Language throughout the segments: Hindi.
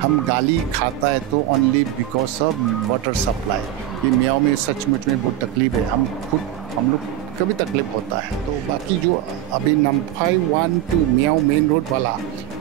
हम गाली खाता है तो only because of water supply. ये मियाओं में सचमुच में बहुत तकलीफ है, हम लोग कभी तकलीफ होता है। तो बाकी जो अभी नम्फाई 1 to मियाओ मेन रोड वाला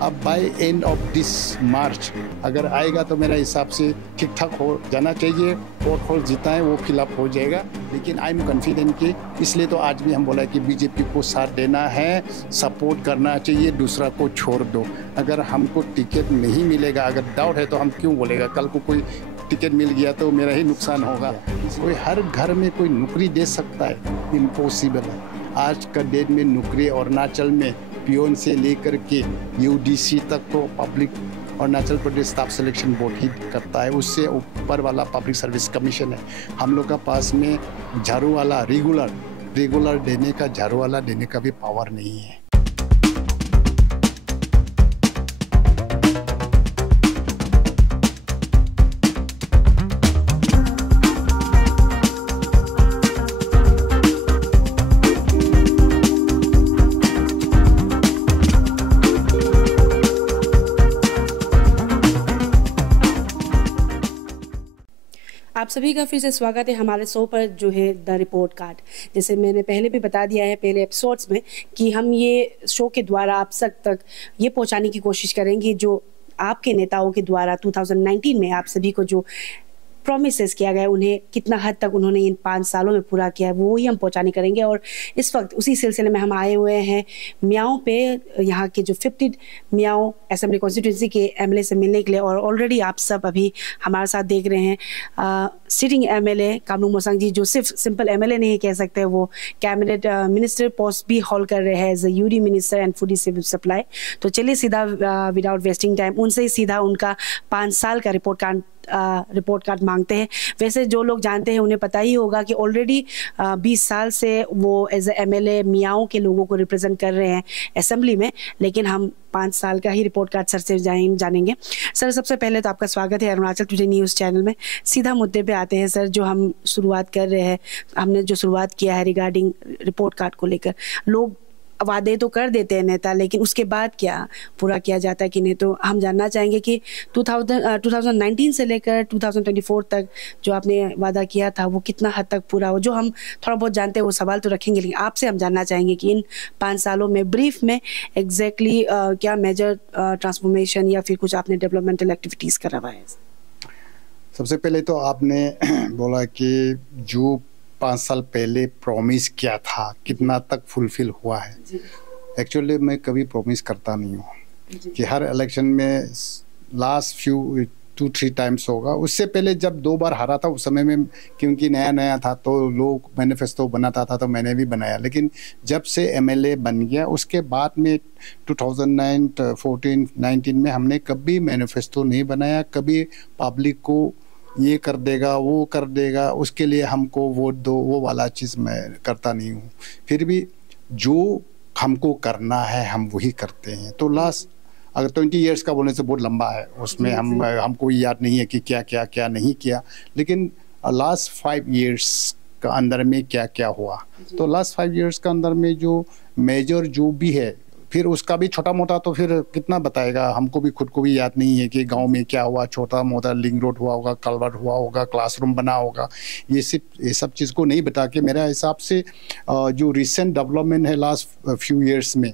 अब बाय एंड ऑफ दिस मार्च अगर आएगा तो मेरा हिसाब से ठीक ठाक हो जाना चाहिए। पोर्ट होल जितना है वो फिलअप हो जाएगा, लेकिन आई एम कॉन्फिडेंट कि इसलिए तो आज भी हम बोला कि बीजेपी को साथ देना है, सपोर्ट करना चाहिए, दूसरा को छोड़ दो। अगर हमको टिकट नहीं मिलेगा, अगर डाउट है तो हम क्यों बोलेगा कल को कोई टिकट मिल गया तो मेरा ही नुकसान होगा। कोई हर घर में कोई नौकरी दे सकता है, इम्पॉसिबल है। आज का डेट में नौकरी अरुणाचल में पियोन से लेकर के यूडीसी तक तो public Arunachal Pradesh staff selection board ही करता है, उससे ऊपर वाला पब्लिक सर्विस कमीशन है। हम लोग का पास में झाड़ू वाला रेगुलर देने का, झाड़ू वाला देने का भी पावर नहीं है। आप सभी का फिर से स्वागत है हमारे शो पर जो है द रिपोर्ट कार्ड। जैसे मैंने पहले भी बता दिया है पहले एपिसोड्स में कि हम ये शो के द्वारा आप सब तक ये पहुंचाने की कोशिश करेंगे जो आपके नेताओं के द्वारा 2019 में आप सभी को जो प्रोमिसेस किया गया उन्हें कितना हद तक उन्होंने इन 5 सालों में पूरा किया है वो ही हम पहुंचाने करेंगे। और इस वक्त उसी सिलसिले में हम आए हुए हैं मियाओं पे, यहाँ के जो 50 मियाओं असेंबली कॉन्स्टिट्यूंसी के एमएलए से मिलने के लिए। और ऑलरेडी आप सब अभी हमारे साथ देख रहे हैं सिटिंग एमएलए कामलुंग मोसांग जी, जो सिर्फ सिंपल एमएलए नहीं कह सकते, वो कैबिनेट मिनिस्टर पोस्ट भी होल्ड कर रहे हैं as a UD minister and food civil supply. तो चलिए सीधा विदाउट वेस्टिंग टाइम उनसे ही सीधा उनका 5 साल का रिपोर्ट कार्ड मांगते हैं। वैसे जो लोग जानते हैं उन्हें पता ही होगा कि ऑलरेडी 20 साल से वो एज ए एमएलए मियाओं के लोगों को रिप्रेजेंट कर रहे हैं असेंबली में, लेकिन हम 5 साल का ही रिपोर्ट कार्ड सर से जानेंगे। सर, सबसे पहले तो आपका स्वागत है अरुणाचल टुडे न्यूज़ चैनल में। सीधा मुद्दे पे आते हैं सर, जो हम शुरुआत कर रहे हैं, हमने जो शुरुआत किया है रिगार्डिंग रिपोर्ट कार्ड को लेकर। लोग वादे तो कर देते हैं नेता, लेकिन उसके बाद क्या पूरा किया जाता है कि नहीं, तो हम जानना चाहेंगे कि 2019 से लेकर 2024 तक जो आपने वादा किया था वो कितना हद तक पूरा हो। जो हम थोड़ा बहुत जानते हैं वो सवाल तो रखेंगे, लेकिन आपसे हम जानना चाहेंगे कि इन 5 सालों में ब्रीफ में एग्जैक्टली क्या मेजर ट्रांसफॉर्मेशन या फिर कुछ आपने डेवलपमेंटल एक्टिविटीज़ करवाए है। सबसे पहले तो आपने बोला कि जो 5 साल पहले प्रॉमिस किया था कितना तक फुलफिल हुआ है। एक्चुअली मैं कभी प्रॉमिस करता नहीं हूँ कि हर इलेक्शन में लास्ट 2-3 टाइम्स होगा। उससे पहले जब 2 बार हारा था उस समय में, क्योंकि नया था तो लोग मैनिफेस्टो बनाता था तो मैंने भी बनाया, लेकिन जब से एमएलए बन गया उसके बाद में 2009, 14, 19 में हमने कभी मैनिफेस्टो नहीं बनाया। कभी पब्लिक को ये कर देगा वो कर देगा उसके लिए हमको वोट दो, वो वाला चीज़ मैं करता नहीं हूँ। फिर भी जो हमको करना है हम वही करते हैं। तो लास्ट अगर 20 इयर्स का बोलने से बहुत लंबा है, उसमें हमको याद नहीं है कि क्या नहीं किया, लेकिन लास्ट 5 इयर्स का अंदर में क्या हुआ। तो लास्ट 5 इयर्स का अंदर में जो मेजर जो भी है, फिर उसका भी छोटा मोटा तो फिर कितना बताएगा, हमको भी खुद को भी याद नहीं है कि गांव में क्या हुआ। छोटा मोटा लिंक रोड हुआ होगा, कल्वर्ट हुआ होगा, क्लासरूम बना होगा, ये सब चीज़ को नहीं बता के मेरा हिसाब से जो रिसेंट डेवलपमेंट है लास्ट फ्यू इयर्स में,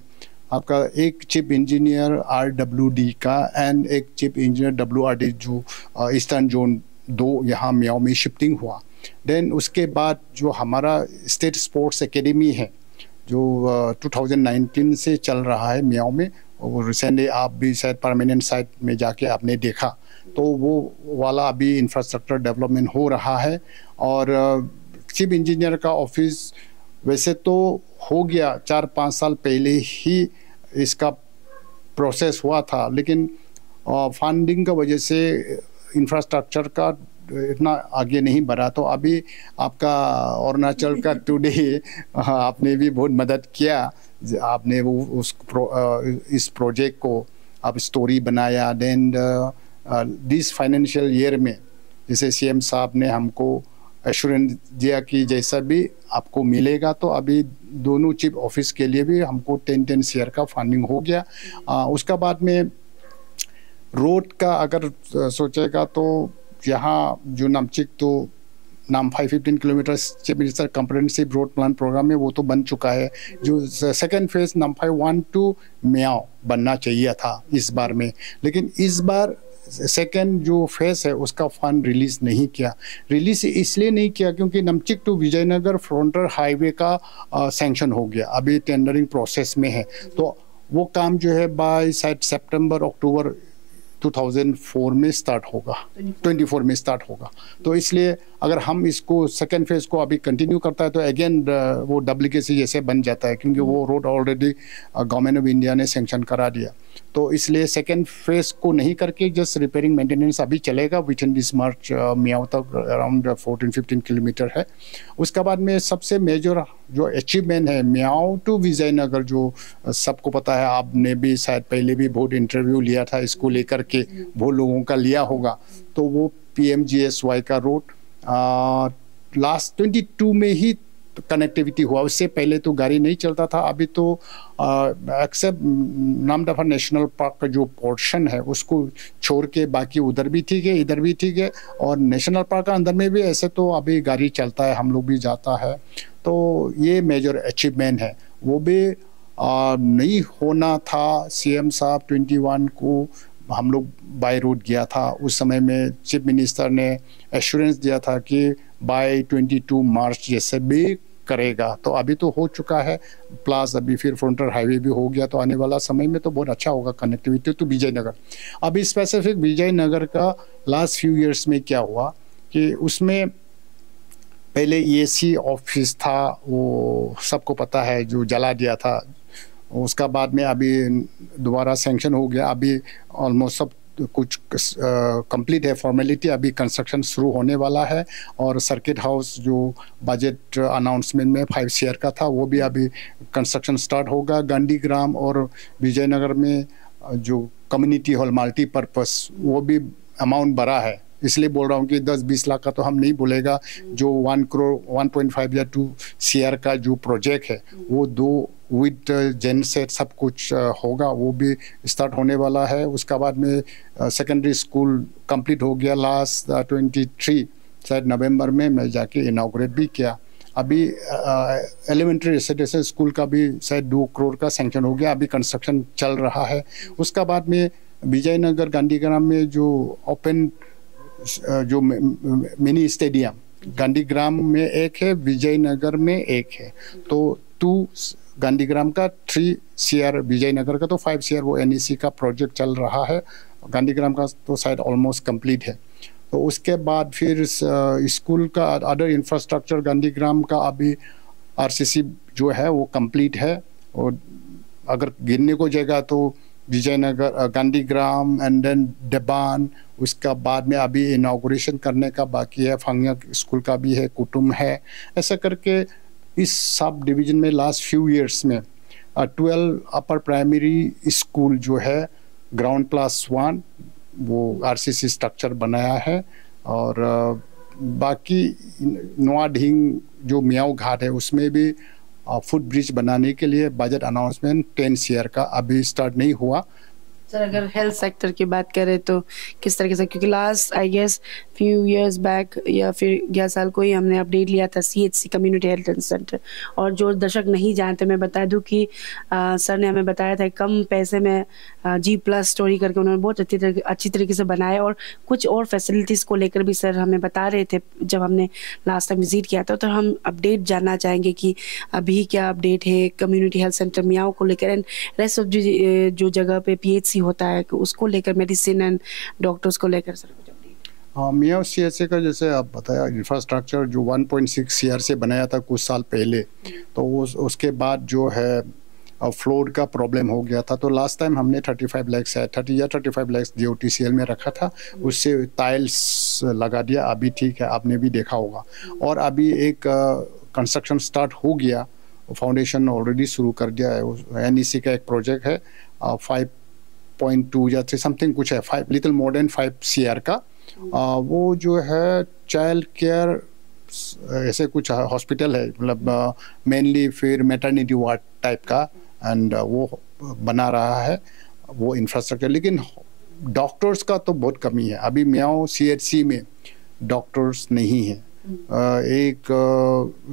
आपका एक चीफ इंजीनियर RWD का एंड एक चीफ इंजीनियर WRD जो ईस्टर्न जोन 2 यहाँ मियाओ में शिफ्टिंग हुआ। देन उसके बाद जो हमारा स्टेट स्पोर्ट्स एकेडमी है जो 2019 से चल रहा है मियाओ में, और रिसेंटली आप भी शायद परमानेंट साइट में जाके आपने देखा, तो वो वाला अभी इंफ्रास्ट्रक्चर डेवलपमेंट हो रहा है। और चीफ इंजीनियर का ऑफिस वैसे तो हो गया 4-5 साल पहले ही इसका प्रोसेस हुआ था, लेकिन फंडिंग का वजह से इंफ्रास्ट्रक्चर का इतना आगे नहीं बढ़ा। तो अभी आपका अरुणाचल का टुडे आपने भी बहुत मदद किया, आपने वो इस प्रोजेक्ट को आप स्टोरी बनाया। देन दिस फाइनेंशियल ईयर में जैसे CM साहब ने हमको एश्योरेंस दिया कि जैसा भी आपको मिलेगा, तो अभी दोनों चीफ ऑफिस के लिए भी हमको 10 शेयर का फंडिंग हो गया। उसका बाद में रोड का अगर सोचेगा तो यहाँ जो नामचिक तो Namphai 15 kilometre chief minister comprehensive road plan programme में वो तो बन चुका है। जो second phase Namphai 1 to Miao बनना चाहिए था इस बार में, लेकिन इस बार सेकेंड जो फेज है उसका फंड रिलीज नहीं किया। रिलीज इसलिए नहीं किया क्योंकि नमचिक टू विजयनगर फ्रंटियर हाईवे का सैंक्शन हो गया, अभी टेंडरिंग प्रोसेस में है। तो वो काम जो है बाय शायद सितंबर अक्टूबर 2004 में स्टार्ट होगा, 24 में स्टार्ट होगा। तो इसलिए अगर हम इसको सेकेंड फेज को अभी कंटिन्यू करता है तो अगेन वो डुप्लीकेसी जैसे बन जाता है, क्योंकि वो road already government of India ने सैंक्शन करा दिया। तो इसलिए सेकेंड फेज को नहीं करके जस्ट रिपेयरिंग मेंटेनेंस अभी चलेगा विथ इन दिस मार्च मियाओ तक अराउंड 14-15 किलोमीटर है। उसके बाद में सबसे मेजर जो अचीवमेंट है मियाओ टू विजयनगर, जो सबको पता है, आपने भी शायद पहले भी बहुत इंटरव्यू लिया था इसको लेकर के, बहुत लोगों का लिया होगा। तो वो PMGSY का रोड लास्ट 22 में ही कनेक्टिविटी हुआ, उससे पहले तो गाड़ी नहीं चलता था। अभी तो एक्सेप्ट नामदफा नेशनल पार्क का जो पोर्शन है उसको छोड़ के बाकी उधर भी ठीक है, इधर भी ठीक है, और नेशनल पार्क का अंदर में भी ऐसे तो अभी गाड़ी चलता है, हम लोग भी जाता है। तो ये मेजर अचीवमेंट है, वो भी नहीं होना था। CM साहब 21 को हम लोग बाय रोड गया था, उस समय में चीफ मिनिस्टर ने एश्योरेंस दिया था कि बाय 22 मार्च जैसे भी करेगा। तो अभी तो हो चुका है, प्लस अभी फिर फ्रंटियर हाईवे भी हो गया, तो आने वाला समय में तो बहुत अच्छा होगा कनेक्टिविटी टू विजयनगर। अभी स्पेसिफिक विजयनगर का लास्ट फ्यू इयर्स में क्या हुआ कि उसमें पहले EAC ऑफिस था, वो सबको पता है, जो जला दिया था। उसका बाद में अभी दोबारा सैंक्शन हो गया, अभी ऑलमोस्ट सब कुछ कंप्लीट है फॉर्मेलिटी, अभी कंस्ट्रक्शन शुरू होने वाला है। और सर्किट हाउस जो बजट अनाउंसमेंट में 5 CR का था वो भी अभी कंस्ट्रक्शन स्टार्ट होगा। गांधीग्राम और विजयनगर में जो कम्युनिटी हॉल मल्टीपर्पस, वो भी अमाउंट बढ़ा है, इसलिए बोल रहा हूँ कि 10-20 लाख का तो हम नहीं बोलेगा। जो 1 करोड़ 1.5 या 2 CR का जो प्रोजेक्ट है वो 2 विद जेन सेट सब कुछ होगा, वो भी स्टार्ट होने वाला है। उसका बाद में सेकेंडरी स्कूल कंप्लीट हो गया लास्ट 23 शायद नवंबर में, मैं जाके इनाग्रेट भी किया। अभी एलिमेंट्री रेसिडेंशियल स्कूल का भी शायद 2 करोड़ का सैंक्शन हो गया, अभी कंस्ट्रक्शन चल रहा है। उसका बाद में विजयनगर गांधीग्राम में जो ओपन जो मिनी स्टेडियम गांधीग्राम में एक है, विजयनगर में एक है। तो 2 गांधीग्राम का, 3 CR विजयनगर का, तो 5 CR वो NEC का प्रोजेक्ट चल रहा है। गांधीग्राम का तो शायद ऑलमोस्ट कंप्लीट है। तो उसके बाद फिर स्कूल का अदर इंफ्रास्ट्रक्चर गांधीग्राम का अभी RCC जो है वो कंप्लीट है। और अगर गिनने को जाएगा तो विजयनगर, गांधीग्राम एंड देन डेबान, उसका बाद में अभी इनाग्रेशन करने का बाकी है। फांगिया स्कूल का भी है, कुटुम है। ऐसा करके इस सब डिवीजन में लास्ट फ्यू इयर्स में 12 अपर प्राइमरी स्कूल जो है ग्राउंड +1 वो RCC स्ट्रक्चर बनाया है। और बाकी नोआढींग जो मियाओ घाट है उसमें भी फुट ब्रिज बनाने के लिए बजट अनाउंसमेंट 10 CR का अभी स्टार्ट नहीं हुआ। सर, अगर हेल्थ सेक्टर की बात करें तो किस तरीके से, क्योंकि last I guess few years back या फिर 11 साल को ही हमने अपडेट लिया था CHC कम्युनिटी हेल्थ सेंटर। और जो दर्शक नहीं जानते, मैं बता दूं कि सर ने हमें बताया था कम पैसे में G+ स्टोरी करके उन्होंने बहुत अच्छी तरीके से बनाया। और कुछ और फैसिलिटीज़ को लेकर भी सर हमें बता रहे थे जब हमने लास्ट टाइम विजिट किया था। तो हम अपडेट जानना चाहेंगे कि अभी क्या अपडेट है कम्युनिटी हेल्थ सेंटर मियाओ को लेकर, एंड रेस्ट ऑफ जो जगह पे PHC होता है उसको लेकर, मेडिसिन एंड डॉक्टर्स को लेकर सर कुछ अपडेट। मियाओ CHC का जैसे आप बताया, इंफ्रास्ट्रक्चर जो 1.6 CR से बनाया था कुछ साल पहले, तो उसके बाद जो है फ्लोर का प्रॉब्लम हो गया था। तो लास्ट टाइम हमने 35 लाख से 30 या 35 लाख DOTCL में रखा था, उससे टाइल्स लगा दिया, अभी ठीक है, आपने भी देखा होगा। और अभी एक कंस्ट्रक्शन स्टार्ट हो गया, फाउंडेशन ऑलरेडी शुरू कर दिया है। NEC का एक प्रोजेक्ट है 5.2 या समथिंग कुछ है, 5 लिटिल मोर देन 5 CR का। वो जो है चाइल्ड केयर ऐसे कुछ हॉस्पिटल है, मतलब मेनली फिर मैटरनिटी वार्ड टाइप का, एंड वो बना रहा है वो इंफ्रास्ट्रक्चर। लेकिन डॉक्टर्स का तो बहुत कमी है अभी। मियाओ सीएचसी में डॉक्टर्स नहीं है। एक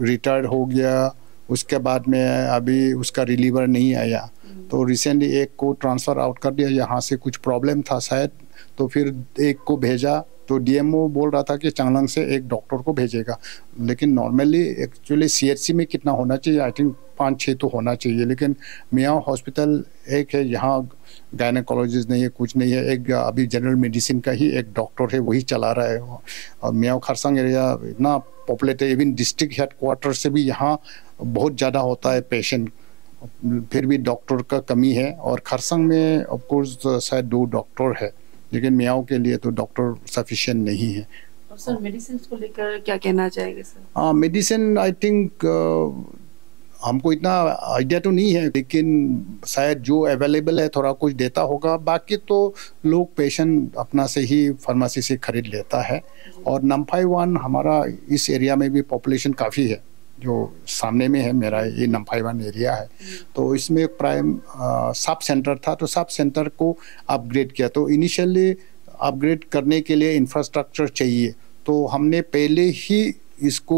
रिटायर्ड हो गया, उसके बाद में अभी उसका रिलीवर नहीं आया, तो रिसेंटली एक को ट्रांसफ़र आउट कर दिया। यहाँ से कुछ प्रॉब्लम था शायद, तो फिर एक को भेजा। तो डीएमओ बोल रहा था कि चांगलांग से एक डॉक्टर को भेजेगा, लेकिन नॉर्मली एक्चुअली सीएचसी में कितना होना चाहिए, आई थिंक 5-6 तो होना चाहिए। लेकिन मियाओ हॉस्पिटल एक है, यहाँ गायनेकोलॉजिस्ट नहीं है, कुछ नहीं है। एक अभी जनरल मेडिसिन का ही एक डॉक्टर है, वही चला रहा है। और मियाओ खरसांग एरिया इतना पॉपुलेटेड, इवन डिस्ट्रिक्ट हेडक्वार्टर से भी यहाँ बहुत ज़्यादा होता है पेशेंट, फिर भी डॉक्टर का कमी है। और खरसांग में ऑफ कोर्स शायद 2 डॉक्टर है, लेकिन मियाओ के लिए तो डॉक्टर सफिशिएंट नहीं है। और सर मेडिसिन को लेकर क्या कहना चाहेंगे सर? हाँ, मेडिसिन आई थिंक हमको इतना आइडिया तो नहीं है, लेकिन शायद जो अवेलेबल है थोड़ा कुछ देता होगा। बाकी तो लोग पेशेंट अपना से ही फार्मेसी से खरीद लेता है। और नम्फाई 1 हमारा इस एरिया में भी पॉपुलेशन काफ़ी है, जो सामने में है मेरा ये नम्फाई 1 एरिया है। तो इसमें प्राइम सब सेंटर था, तो सब सेंटर को अपग्रेड किया। तो इनिशियली अपग्रेड करने के लिए इंफ्रास्ट्रक्चर चाहिए, तो हमने पहले ही इसको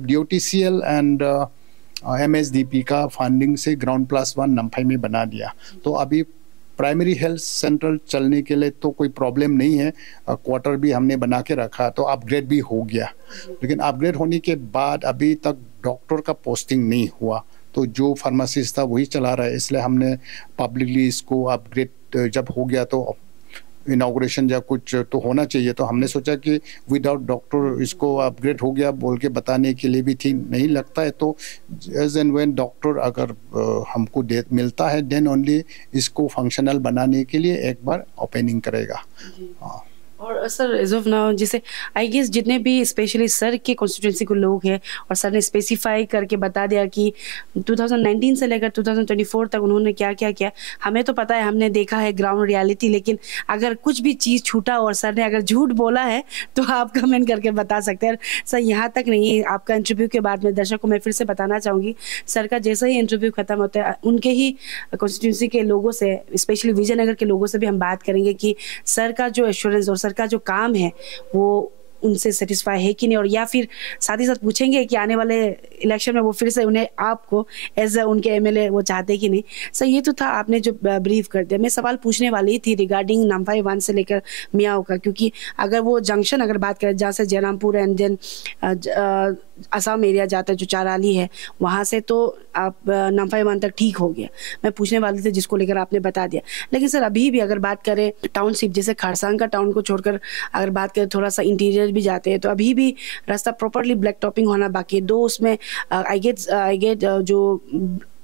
DOTCL एंड MSDP का फंडिंग से GroundPlus 1 नम्फाई में बना दिया। तो अभी प्राइमरी हेल्थ सेंटर चलने के लिए तो कोई प्रॉब्लम नहीं है। क्वार्टर भी हमने बना के रखा, तो अपग्रेड भी हो गया। लेकिन अपग्रेड होने के बाद अभी तक डॉक्टर का पोस्टिंग नहीं हुआ, तो जो फार्मासिस्ट था वही चला रहा है। इसलिए हमने पब्लिकली इसको अपग्रेड जब हो गया तो इनाग्रेशन या कुछ तो होना चाहिए, तो हमने सोचा कि विदाउट डॉक्टर इसको अपग्रेड हो गया बोल के बताने के लिए भी ठीक नहीं लगता है। तो एज एंड व्हेन डॉक्टर अगर हमको डेट मिलता है, देन ओनली इसको फंक्शनल बनाने के लिए एक बार ओपनिंग करेगा। हाँ। और सर एज ऑफ नाउ जैसे आई गेस जितने भी स्पेशली सर के कॉन्स्टिट्यूंसी के लोग हैं, और सर ने स्पेसिफाई करके बता दिया कि 2019 से लेकर 2024 तक उन्होंने क्या क्या किया। हमें तो पता है, हमने देखा है ग्राउंड रियलिटी, लेकिन अगर कुछ भी चीज़ छूटा और सर ने अगर झूठ बोला है तो आप कमेंट करके बता सकते हैं। सर यहाँ तक नहीं, आपका इंटरव्यू के बाद में दर्शकों को मैं फिर से बताना चाहूँगी, सर का जैसे ही इंटरव्यू खत्म होता है उनके ही कॉन्स्टिट्यूंसी के लोगों से, स्पेशली विजयनगर के लोगों से भी हम बात करेंगे कि सर का जो एश्योरेंस और सर का जो काम है वो उनसे सेटिस्फाई है कि नहीं, और या फिर साथ ही साथ पूछेंगे कि आने वाले इलेक्शन में वो फिर से उन्हें आपको एज उनके एमएलए वो चाहते कि नहीं। सर ये तो था आपने जो ब्रीफ कर दिया। मैं सवाल पूछने वाली थी रिगार्डिंग नम्फाई 1 से लेकर मियाओ का, क्योंकि अगर वो जंक्शन अगर बात करें जहाँ से Jairampur and then Assam area जाता है जो चाराली है, वहाँ से तो आप नम्फाई 1 तक ठीक हो गया। मैं पूछने वाली थी जिसको लेकर आपने बता दिया। लेकिन सर अभी भी अगर बात करें टाउनशिप, जैसे खरसांग का टाउन को छोड़कर अगर बात करें थोड़ा सा इंटीरियर भी जाते हैं, तो अभी भी रास्ता प्रॉपरली ब्लैक टॉपिंग होना बाकी है। दो उसमें आई गेट जो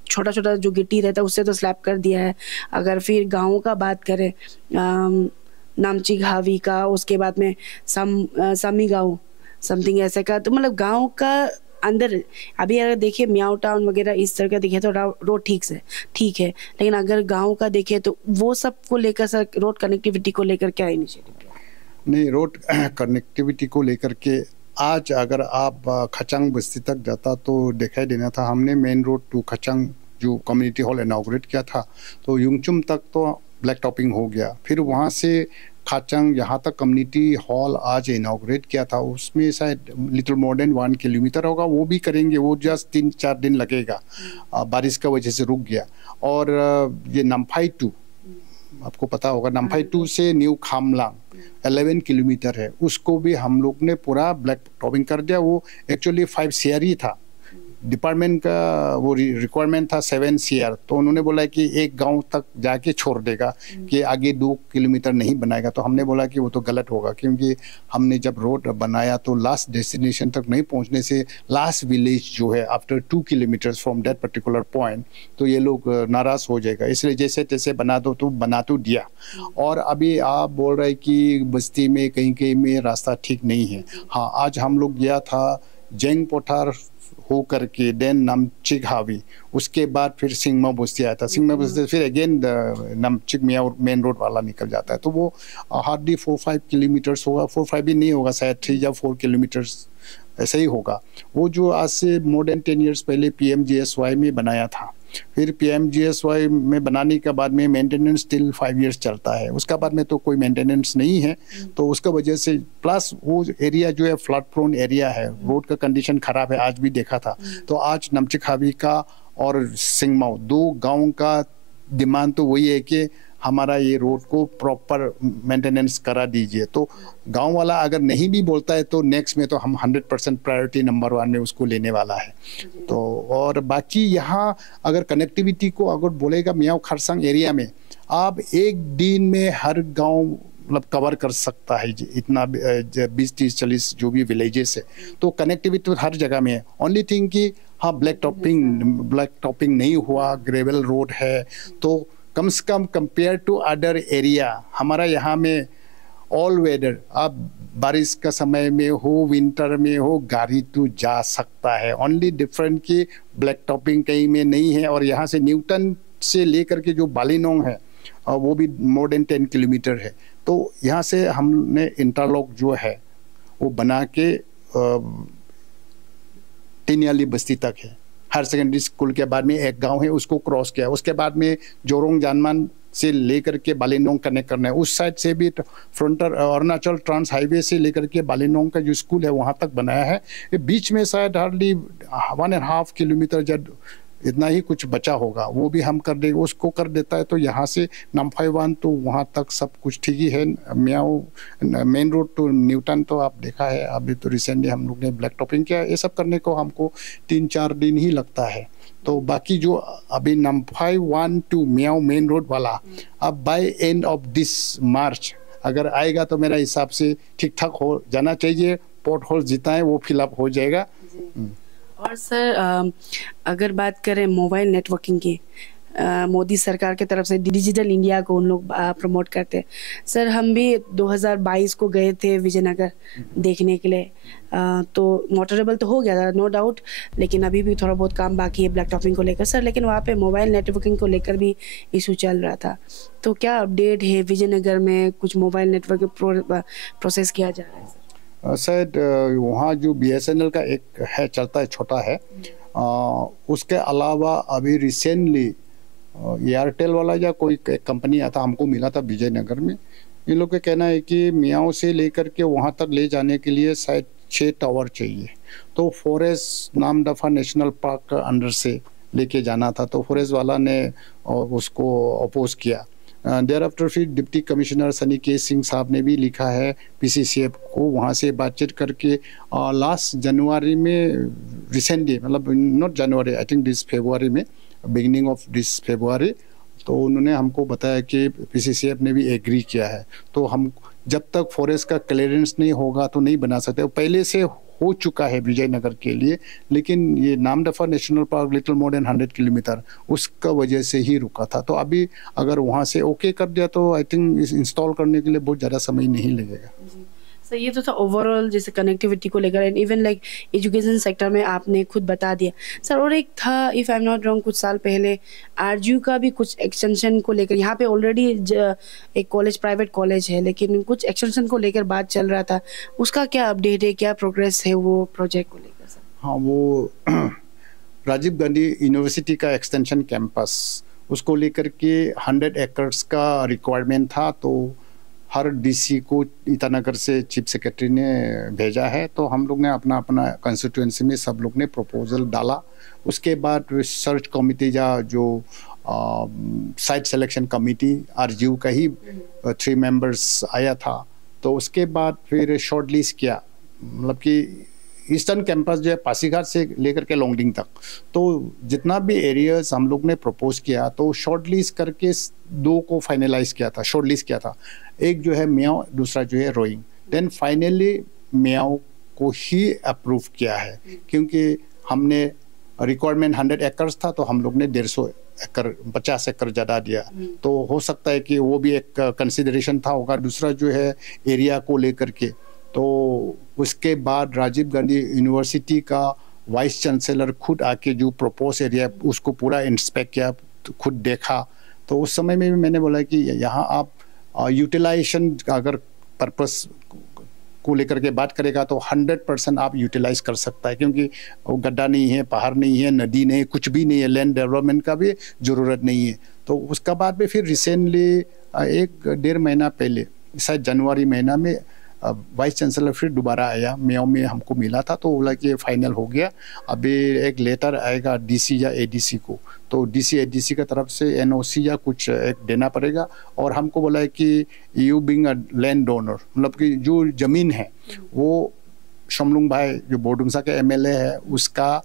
छोटा छोटा जो गिट्टी रहता है उससे तो स्लैब कर दिया है। अगर फिर गाँव का बात करें नामची घावी का, उसके बाद में सामी गाँव समथिंग ऐसे का, तो मतलब गांव का अंदर अभी अगर देखिए मियाओ टाउन वगैरह इस तरह का देखिए तो रोड ठीक है, लेकिन अगर गांव का देखें तो वो सब को लेकर सर रोड कनेक्टिविटी को लेकर क्या इनिशिएटिव किया? नहीं, रोड कनेक्टिविटी को लेकर के आज अगर आप खचांग बस्ती तक जाता तो दिखाई देना था। हमने मेन रोड टू खचांग जो कम्युनिटी हॉल इनॉग्रेट किया था, तो युंगचुम तक तो ब्लैक टॉपिंग हो गया। फिर वहाँ से खाचंग यहाँ तक कम्युनिटी हॉल आज इनॉग्रेट किया था, उसमें शायद लिटिल मोर देन 1 किलोमीटर होगा, वो भी करेंगे। वो जस्ट 3-4 दिन लगेगा, बारिश का वजह से रुक गया। और ये नम्फाई 2 आपको पता होगा, नम्फाई 2 से न्यू खामलांग 11 किलोमीटर है, उसको भी हम लोग ने पूरा ब्लैक टॉपिंग कर दिया। वो एक्चुअली 5 CR ही था, डिपार्टमेंट का वो रिक्वायरमेंट था 7 CR, तो उन्होंने बोला कि एक गांव तक जाके छोड़ देगा कि आगे 2 किलोमीटर नहीं बनाएगा। तो हमने बोला कि वो तो गलत होगा, क्योंकि हमने जब रोड बनाया तो लास्ट डेस्टिनेशन तक नहीं पहुंचने से लास्ट विलेज जो है after 2 kilometre from that particular point, तो ये लोग नाराज हो जाएगा। इसलिए जैसे तैसे बना दो, तो बना तो दिया। और अभी आप बोल रहे कि बस्ती में कहीं कहीं में रास्ता ठीक नहीं है। हाँ, आज हम लोग गया था जेंग पोठार हो करके देन नामचिक हावी, उसके बाद फिर सिंगमा बस्ती आया था। सिंगमा बस्ती फिर again Namchik Miao main road वाला निकल जाता है। तो वो हार्डली 4-5 किलोमीटर्स होगा, 4-5 भी नहीं होगा, शायद 3 या 4 किलोमीटर्स ऐसा ही होगा। वो जो आज से मोर देन 10 ईयर्स पहले PMGSY में बनाया था, फिर PMGSY में बनाने के बाद में मेंटेनेंस टिल 5 ईयर्स चलता है, उसका बाद में तो कोई मेंटेनेंस नहीं है। तो उसका वजह से प्लस वो एरिया जो है फ्लड प्रोन एरिया है, रोड का कंडीशन खराब है, आज भी देखा था। तो आज नमचिखावी का और सिंगमाओ 2 गांव का डिमांड तो वही है कि हमारा ये रोड को प्रॉपर मेंटेनेंस करा दीजिए। तो गांव वाला अगर नहीं भी बोलता है तो नेक्स्ट में तो हम 100% प्रायोरिटी नंबर 1 में उसको लेने वाला है। तो और बाकी यहाँ अगर कनेक्टिविटी को अगर बोलेगा मियाओ खरसांग एरिया में आप एक दिन में हर गांव मतलब कवर कर सकता है, इतना 20, 30, 40 जो भी विलेजेस है। तो कनेक्टिविटी तो हर जगह में है। ओनली थिंग कि हाँ ब्लैक टॉपिंग नहीं हुआ, ग्रेवल रोड है, तो कम से कम कंपेयर टू अदर एरिया हमारा यहाँ में ऑल वेदर, आप बारिश का समय में हो, विंटर में हो, गाड़ी तो जा सकता है। ओनली डिफरेंट कि ब्लैक टॉपिंग कहीं में नहीं है। और यहाँ से न्यूटन से लेकर के जो बालिनोंग है वो भी मोर देन 10 किलोमीटर है। तो यहाँ से हमने इंटरलॉक जो है वो बना के तिनियाली बस्ती तक है। हायर सेकेंडरी स्कूल के बाद में एक गांव है, उसको क्रॉस किया। उसके बाद में जोरोंग जानमान से लेकर के बालिनोंग कनेक्ट करना है। उस साइड से भी फ्रंटर अरुणाचल ट्रांस हाईवे से लेकर के बालिनोंग का जो स्कूल है वहाँ तक बनाया है। ये बीच में शायद हार्डली 1.5 किलोमीटर जब इतना ही कुछ बचा होगा, वो भी हम कर देंगे, उसको कर देता है। तो यहाँ से नामफाई 1 तो वहाँ तक सब कुछ ठीक ही है। Miao main road to Newton तो आप देखा है, अभी तो रिसेंटली हम लोग ने ब्लैक टॉपिंग किया। ये सब करने को हमको 3-4 दिन ही लगता है। तो बाकी जो अभी नामफाई 1 टू मियाओ मेन रोड वाला अब बाय एंड ऑफ दिस मार्च अगर आएगा तो मेरा हिसाब से ठीक ठाक हो जाना चाहिए। पोर्ट होल जितना है वो फिलअप हो जाएगा। और सर अगर बात करें मोबाइल नेटवर्किंग की, मोदी सरकार की तरफ से डिजिटल इंडिया को उन लोग प्रमोट करते हैं। सर हम भी 2022 को गए थे विजयनगर देखने के लिए, तो मोटरेबल तो हो गया था नो डाउट, लेकिन अभी भी थोड़ा बहुत काम बाकी है ब्लैक टॉपिंग को लेकर सर। लेकिन वहाँ पे मोबाइल नेटवर्किंग को लेकर भी इशू चल रहा था, तो क्या अपडेट है विजयनगर में? कुछ मोबाइल नेटवर्क प्रोसेस किया जा रहा है शायद वहाँ जो BSNL का एक है चलता है, छोटा है। उसके अलावा अभी रिसेंटली एयरटेल वाला या कोई कंपनी आता हमको मिला था विजयनगर में। इन लोग का कहना है कि मियाओ से लेकर के वहाँ तक ले जाने के लिए शायद 6 टावर चाहिए। तो फॉरेस्ट नामदफा नेशनल पार्क का अंडर से लेके जाना था, तो फॉरेस्ट वाला ने उसको अपोज किया। देयर आफ्टर फिर डिप्टी कमिश्नर सनी के सिंह साहब ने भी लिखा है PCCF को, वहाँ से बातचीत करके लास्ट जनवरी में रिसेंटली, मतलब not January, I think this फरवरी में, बिगिनिंग ऑफ दिस फरवरी, तो उन्होंने हमको बताया कि PCCF ने भी एग्री किया है। तो हम जब तक फॉरेस्ट का क्लियरेंस नहीं होगा तो नहीं बना सकते। पहले से हो चुका है विजयनगर के लिए, लेकिन ये Namdapha national park little more than 100 kilometre उसका वजह से ही रुका था। तो अभी अगर वहाँ से ओके कर दिया तो आई थिंक इंस्टॉल करने के लिए बहुत ज़्यादा समय नहीं लगेगा। सर ये तो था ओवरऑल जैसे कनेक्टिविटी को लेकर, and even like education sector में आपने खुद बता दिया सर। और एक था, if I am not wrong, कुछ साल पहले RGU का भी कुछ एक्सटेंशन को लेकर, यहाँ पे ऑलरेडी एक कॉलेज, प्राइवेट कॉलेज है, लेकिन कुछ एक्सटेंशन को लेकर बात चल रहा था, उसका क्या अपडेट है, क्या प्रोग्रेस है वो प्रोजेक्ट को लेकर सर? हाँ, वो राजीव गांधी यूनिवर्सिटी का एक्सटेंशन कैंपस, उसको लेकर के 100 एकर्स का रिक्वायरमेंट था। तो हर DC को ईटानगर से चीफ सेक्रेटरी ने भेजा है। तो हम लोग ने अपना अपना कंस्टिट्यूएंसी में सब लोग ने प्रपोजल डाला। उसके बाद रिसर्च कमिटी या जो साइट सिलेक्शन कमिटी RGU का ही 3 मेंबर्स आया था। तो उसके बाद फिर शॉर्ट लिस्ट किया, मतलब कि ईस्टर्न कैंपस जो है पासीघाट से लेकर के लोंगडिंग तक, तो जितना भी एरियाज हम लोग ने प्रपोज किया तो शॉर्ट लिस्ट करके 2 को फाइनलाइज किया था, शॉर्ट लिस्ट किया था। एक जो है मियाओ, दूसरा जो है रोइंग। देन फाइनली मियाओ को ही अप्रूव किया है, क्योंकि हमने रिक्वायरमेंट 100 एकर्स था तो हम लोग ने 150 एकड़ 50 एकड़ ज़्यादा दिया। तो हो सकता है कि वो भी एक कंसिडरेशन था होगा। दूसरा जो है एरिया को लेकर के, तो उसके बाद राजीव गांधी यूनिवर्सिटी का वाइस चांसलर खुद आके जो प्रपोज एरिया उसको पूरा इंस्पेक्ट किया, तो खुद देखा। तो उस समय में भी मैंने बोला कि यहाँ आप यूटिलाइजेशन अगर पर्पस को लेकर के बात करेगा तो 100% आप यूटिलाइज कर सकता है, क्योंकि वो गड्ढा नहीं है, पहाड़ नहीं है, नदी नहीं है, कुछ भी नहीं है, लैंड डेवलपमेंट का भी ज़रूरत नहीं है। तो उसका बाद में फिर रिसेंटली 1-1.5 महीना पहले, शायद जनवरी महीना में वाइस चांसलर फिर दोबारा आया, मियाओ में हमको मिला था, तो बोला कि फाइनल हो गया, अभी एक लेटर आएगा डीसी या एडीसी को, तो डीसी एडीसी की तरफ से एनओसी या कुछ एक देना पड़ेगा। और हमको बोला है कि you being a land donor, मतलब कि जो ज़मीन है वो शमलुंग भाई जो बोडुमसा के एमएलए है उसका,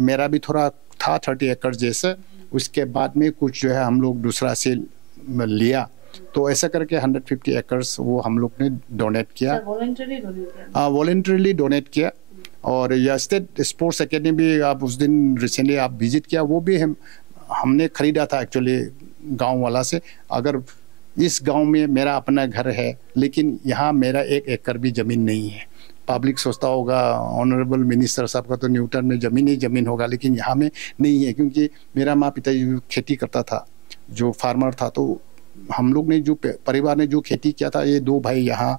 मेरा भी थोड़ा था 30 एकड़ जैसे, उसके बाद में कुछ जो है हम लोग दूसरा से लिया, तो ऐसा करके 150 एकर्स वो हम लोग ने डोनेट किया, वॉलंटरीली डोनेट किया। और यह स्टेट स्पोर्ट्स एकेडमी आप उस दिन रिसेंटली आप विजिट किया, वो भी हमने खरीदा था एक्चुअली गांव वाला से। अगर इस गांव में मेरा अपना घर है लेकिन यहाँ मेरा 1 एकड़ भी ज़मीन नहीं है, पब्लिक सोचता होगा ऑनरेबल मिनिस्टर साहब का तो न्यूटन में ज़मीन ही ज़मीन होगा, लेकिन यहाँ में नहीं है, क्योंकि मेरा माँ पिताजी खेती करता था, जो फार्मर था, तो हम लोग ने जो परिवार ने जो खेती किया था, ये 2 भाई यहाँ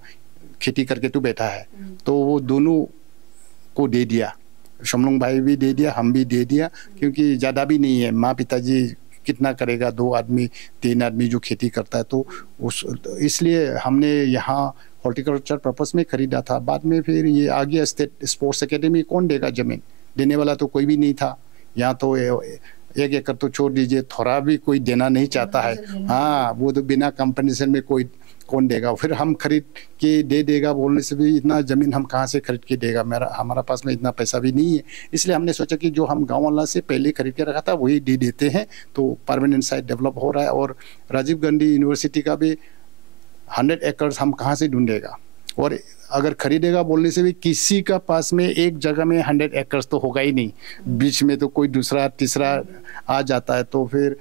खेती करके तो बैठा है, तो वो दोनों को दे दिया, शमलुंग भाई भी दे दिया, हम भी दे दिया, क्योंकि ज़्यादा भी नहीं है, माँ पिताजी कितना करेगा, 2 आदमी 3 आदमी जो खेती करता है, तो इसलिए हमने यहाँ हॉर्टिकल्चर पर्पस में खरीदा था। बाद में फिर ये आ गया स्टेट स्पोर्ट्स एकेडमी, कौन देगा ज़मीन, देने वाला तो कोई भी नहीं था यहाँ, तो 1 एकड़ तो छोड़ दीजिए, थोड़ा भी कोई देना नहीं चाहता है। हाँ, वो तो बिना कंपनसेशन में कोई कौन देगा, फिर हम खरीद के दे देगा बोलने से भी इतना ज़मीन हम कहाँ से खरीद के देगा, हमारा पास में इतना पैसा भी नहीं है। इसलिए हमने सोचा कि जो हम गांव वाला से पहले खरीद के रखा था वही दे देते हैं, तो परमानेंट साइट डेवलप हो रहा है। और राजीव गांधी यूनिवर्सिटी का भी 100 एकड़ हम कहाँ से ढूंढेगा, और अगर खरीदेगा बोलने से भी किसी का पास में एक जगह में 100 एकड़ तो होगा ही नहीं, बीच में तो कोई दूसरा तीसरा आ जाता है। तो फिर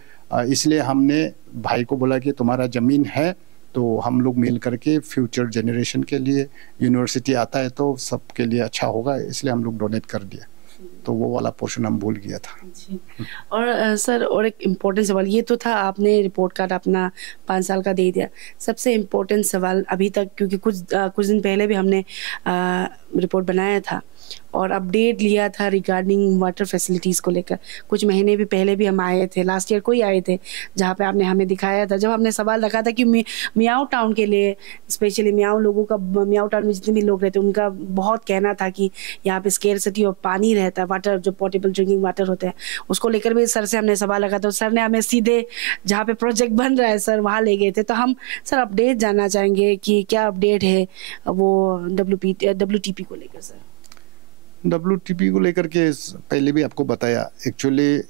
इसलिए हमने भाई को बोला कि तुम्हारा ज़मीन है तो हम लोग मिल करके फ्यूचर जनरेशन के लिए, यूनिवर्सिटी आता है तो सबके लिए अच्छा होगा, इसलिए हम लोग डोनेट कर दिया। तो वो वाला पोर्शन हम भूल गया था। और सर, और एक इम्पोर्टेंट सवाल, ये तो था आपने रिपोर्ट कार्ड अपना 5 साल का दे दिया, सबसे इम्पोर्टेंट सवाल अभी तक, क्योंकि कुछ दिन पहले भी हमने रिपोर्ट बनाया था और अपडेट लिया था रिगार्डिंग वाटर फैसिलिटीज़ को लेकर, कुछ महीने भी पहले भी हम आए थे, लास्ट ईयर कोई आए थे, जहाँ पे आपने हमें दिखाया था, जब हमने सवाल रखा था कि मियाओ टाउन के लिए, स्पेशली मियाओ लोगों का, मियाओ टाउन में जितने भी लोग रहते हैं उनका बहुत कहना था कि यहाँ पे स्केर्सिटी ऑफ पानी रहता है, वाटर जो पोर्टेबल ड्रिंकिंग वाटर होते हैं, उसको लेकर भी सर से हमने सवाल रखा था। सर ने हमें सीधे जहाँ पे प्रोजेक्ट बन रहा है सर वहाँ ले गए थे। तो हम सर अपडेट जानना चाहेंगे कि क्या अपडेट है वो WTP को लेकर। सर WTP को लेकर के पहले भी आपको बताया, एक्चुअली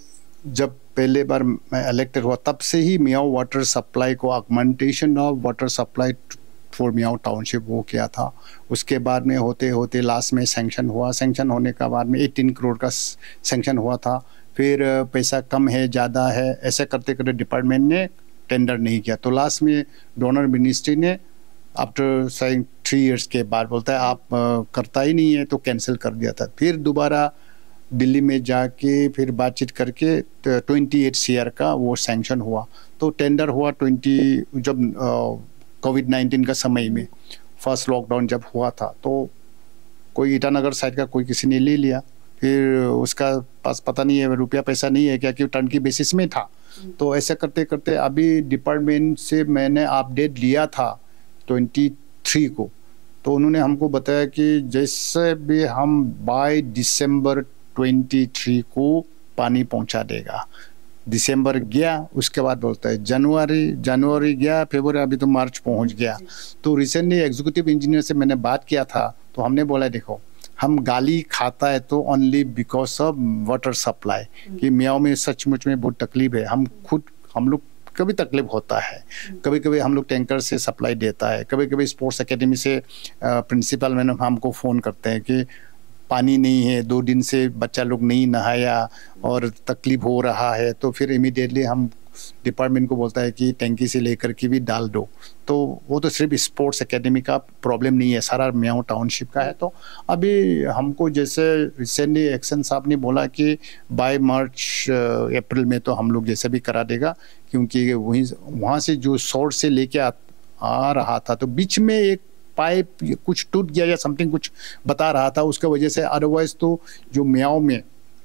जब पहले बार मैं इलेक्टेड हुआ तब से ही मियाओ वाटर सप्लाई को augmentation of water supply for Miao township वो किया था। उसके बाद में होते होते लास्ट में सैंक्शन हुआ, सैंक्शन होने का बाद में 18 करोड़ का सैंक्शन हुआ था। फिर पैसा कम है ज़्यादा है ऐसे करते करते डिपार्टमेंट ने टेंडर नहीं किया, तो लास्ट में डोनर मिनिस्ट्री ने आफ्टर साइन 3 इयर्स के बाद बोलता है आप करता ही नहीं है तो कैंसिल कर दिया था। फिर दोबारा दिल्ली में जाके फिर बातचीत करके 28 CR का वो सैंक्शन हुआ। तो टेंडर हुआ 20 जब कोविड-19 का समय में फर्स्ट लॉकडाउन जब हुआ था, तो कोई ईटानगर साइड का कोई किसी ने ले लिया, फिर उसका पास पता नहीं है रुपया पैसा नहीं है क्या, कि टर्न की बेसिस में था। तो ऐसे करते करते अभी डिपार्टमेंट से मैंने अपडेट लिया था 23 को, तो उन्होंने हमको बताया कि जैसे भी हम बाय दिसंबर 23 को पानी पहुंचा देगा। दिसंबर गया, उसके बाद बोलता है जनवरी गया, फरवरी, अभी तो मार्च पहुंच गया। तो रिसेंटली एग्जीक्यूटिव इंजीनियर से मैंने बात किया था, तो हमने बोला देखो हम गाली खाता है तो only because of water supply, कि मियाओ में सचमुच में बहुत तकलीफ है। हम लोग कभी तकलीफ होता है, कभी कभी हम लोग टैंकर से सप्लाई देता है, कभी कभी स्पोर्ट्स एकेडमी से प्रिंसिपल मैडम हमको फ़ोन करते हैं कि पानी नहीं है, 2 दिन से बच्चा लोग नहीं नहाया और तकलीफ हो रहा है, तो फिर इमीडिएटली हम डिपार्टमेंट को बोलता है कि टैंकी से लेकर के भी डाल दो। तो वो तो सिर्फ स्पोर्ट्स एकेडमी का प्रॉब्लम नहीं है, सारा मियाओ टाउनशिप का है। तो अभी हमको जैसे रिसेंटली एक्शन साहब ने बोला कि बाय मार्च अप्रैल में तो हम लोग जैसे भी करा देगा, क्योंकि वहाँ से जो सोर्स से लेके आ रहा था, तो बीच में एक पाइप कुछ टूट गया या समथिंग कुछ बता रहा था उसके वजह से, अदरवाइज तो जो मियाओ में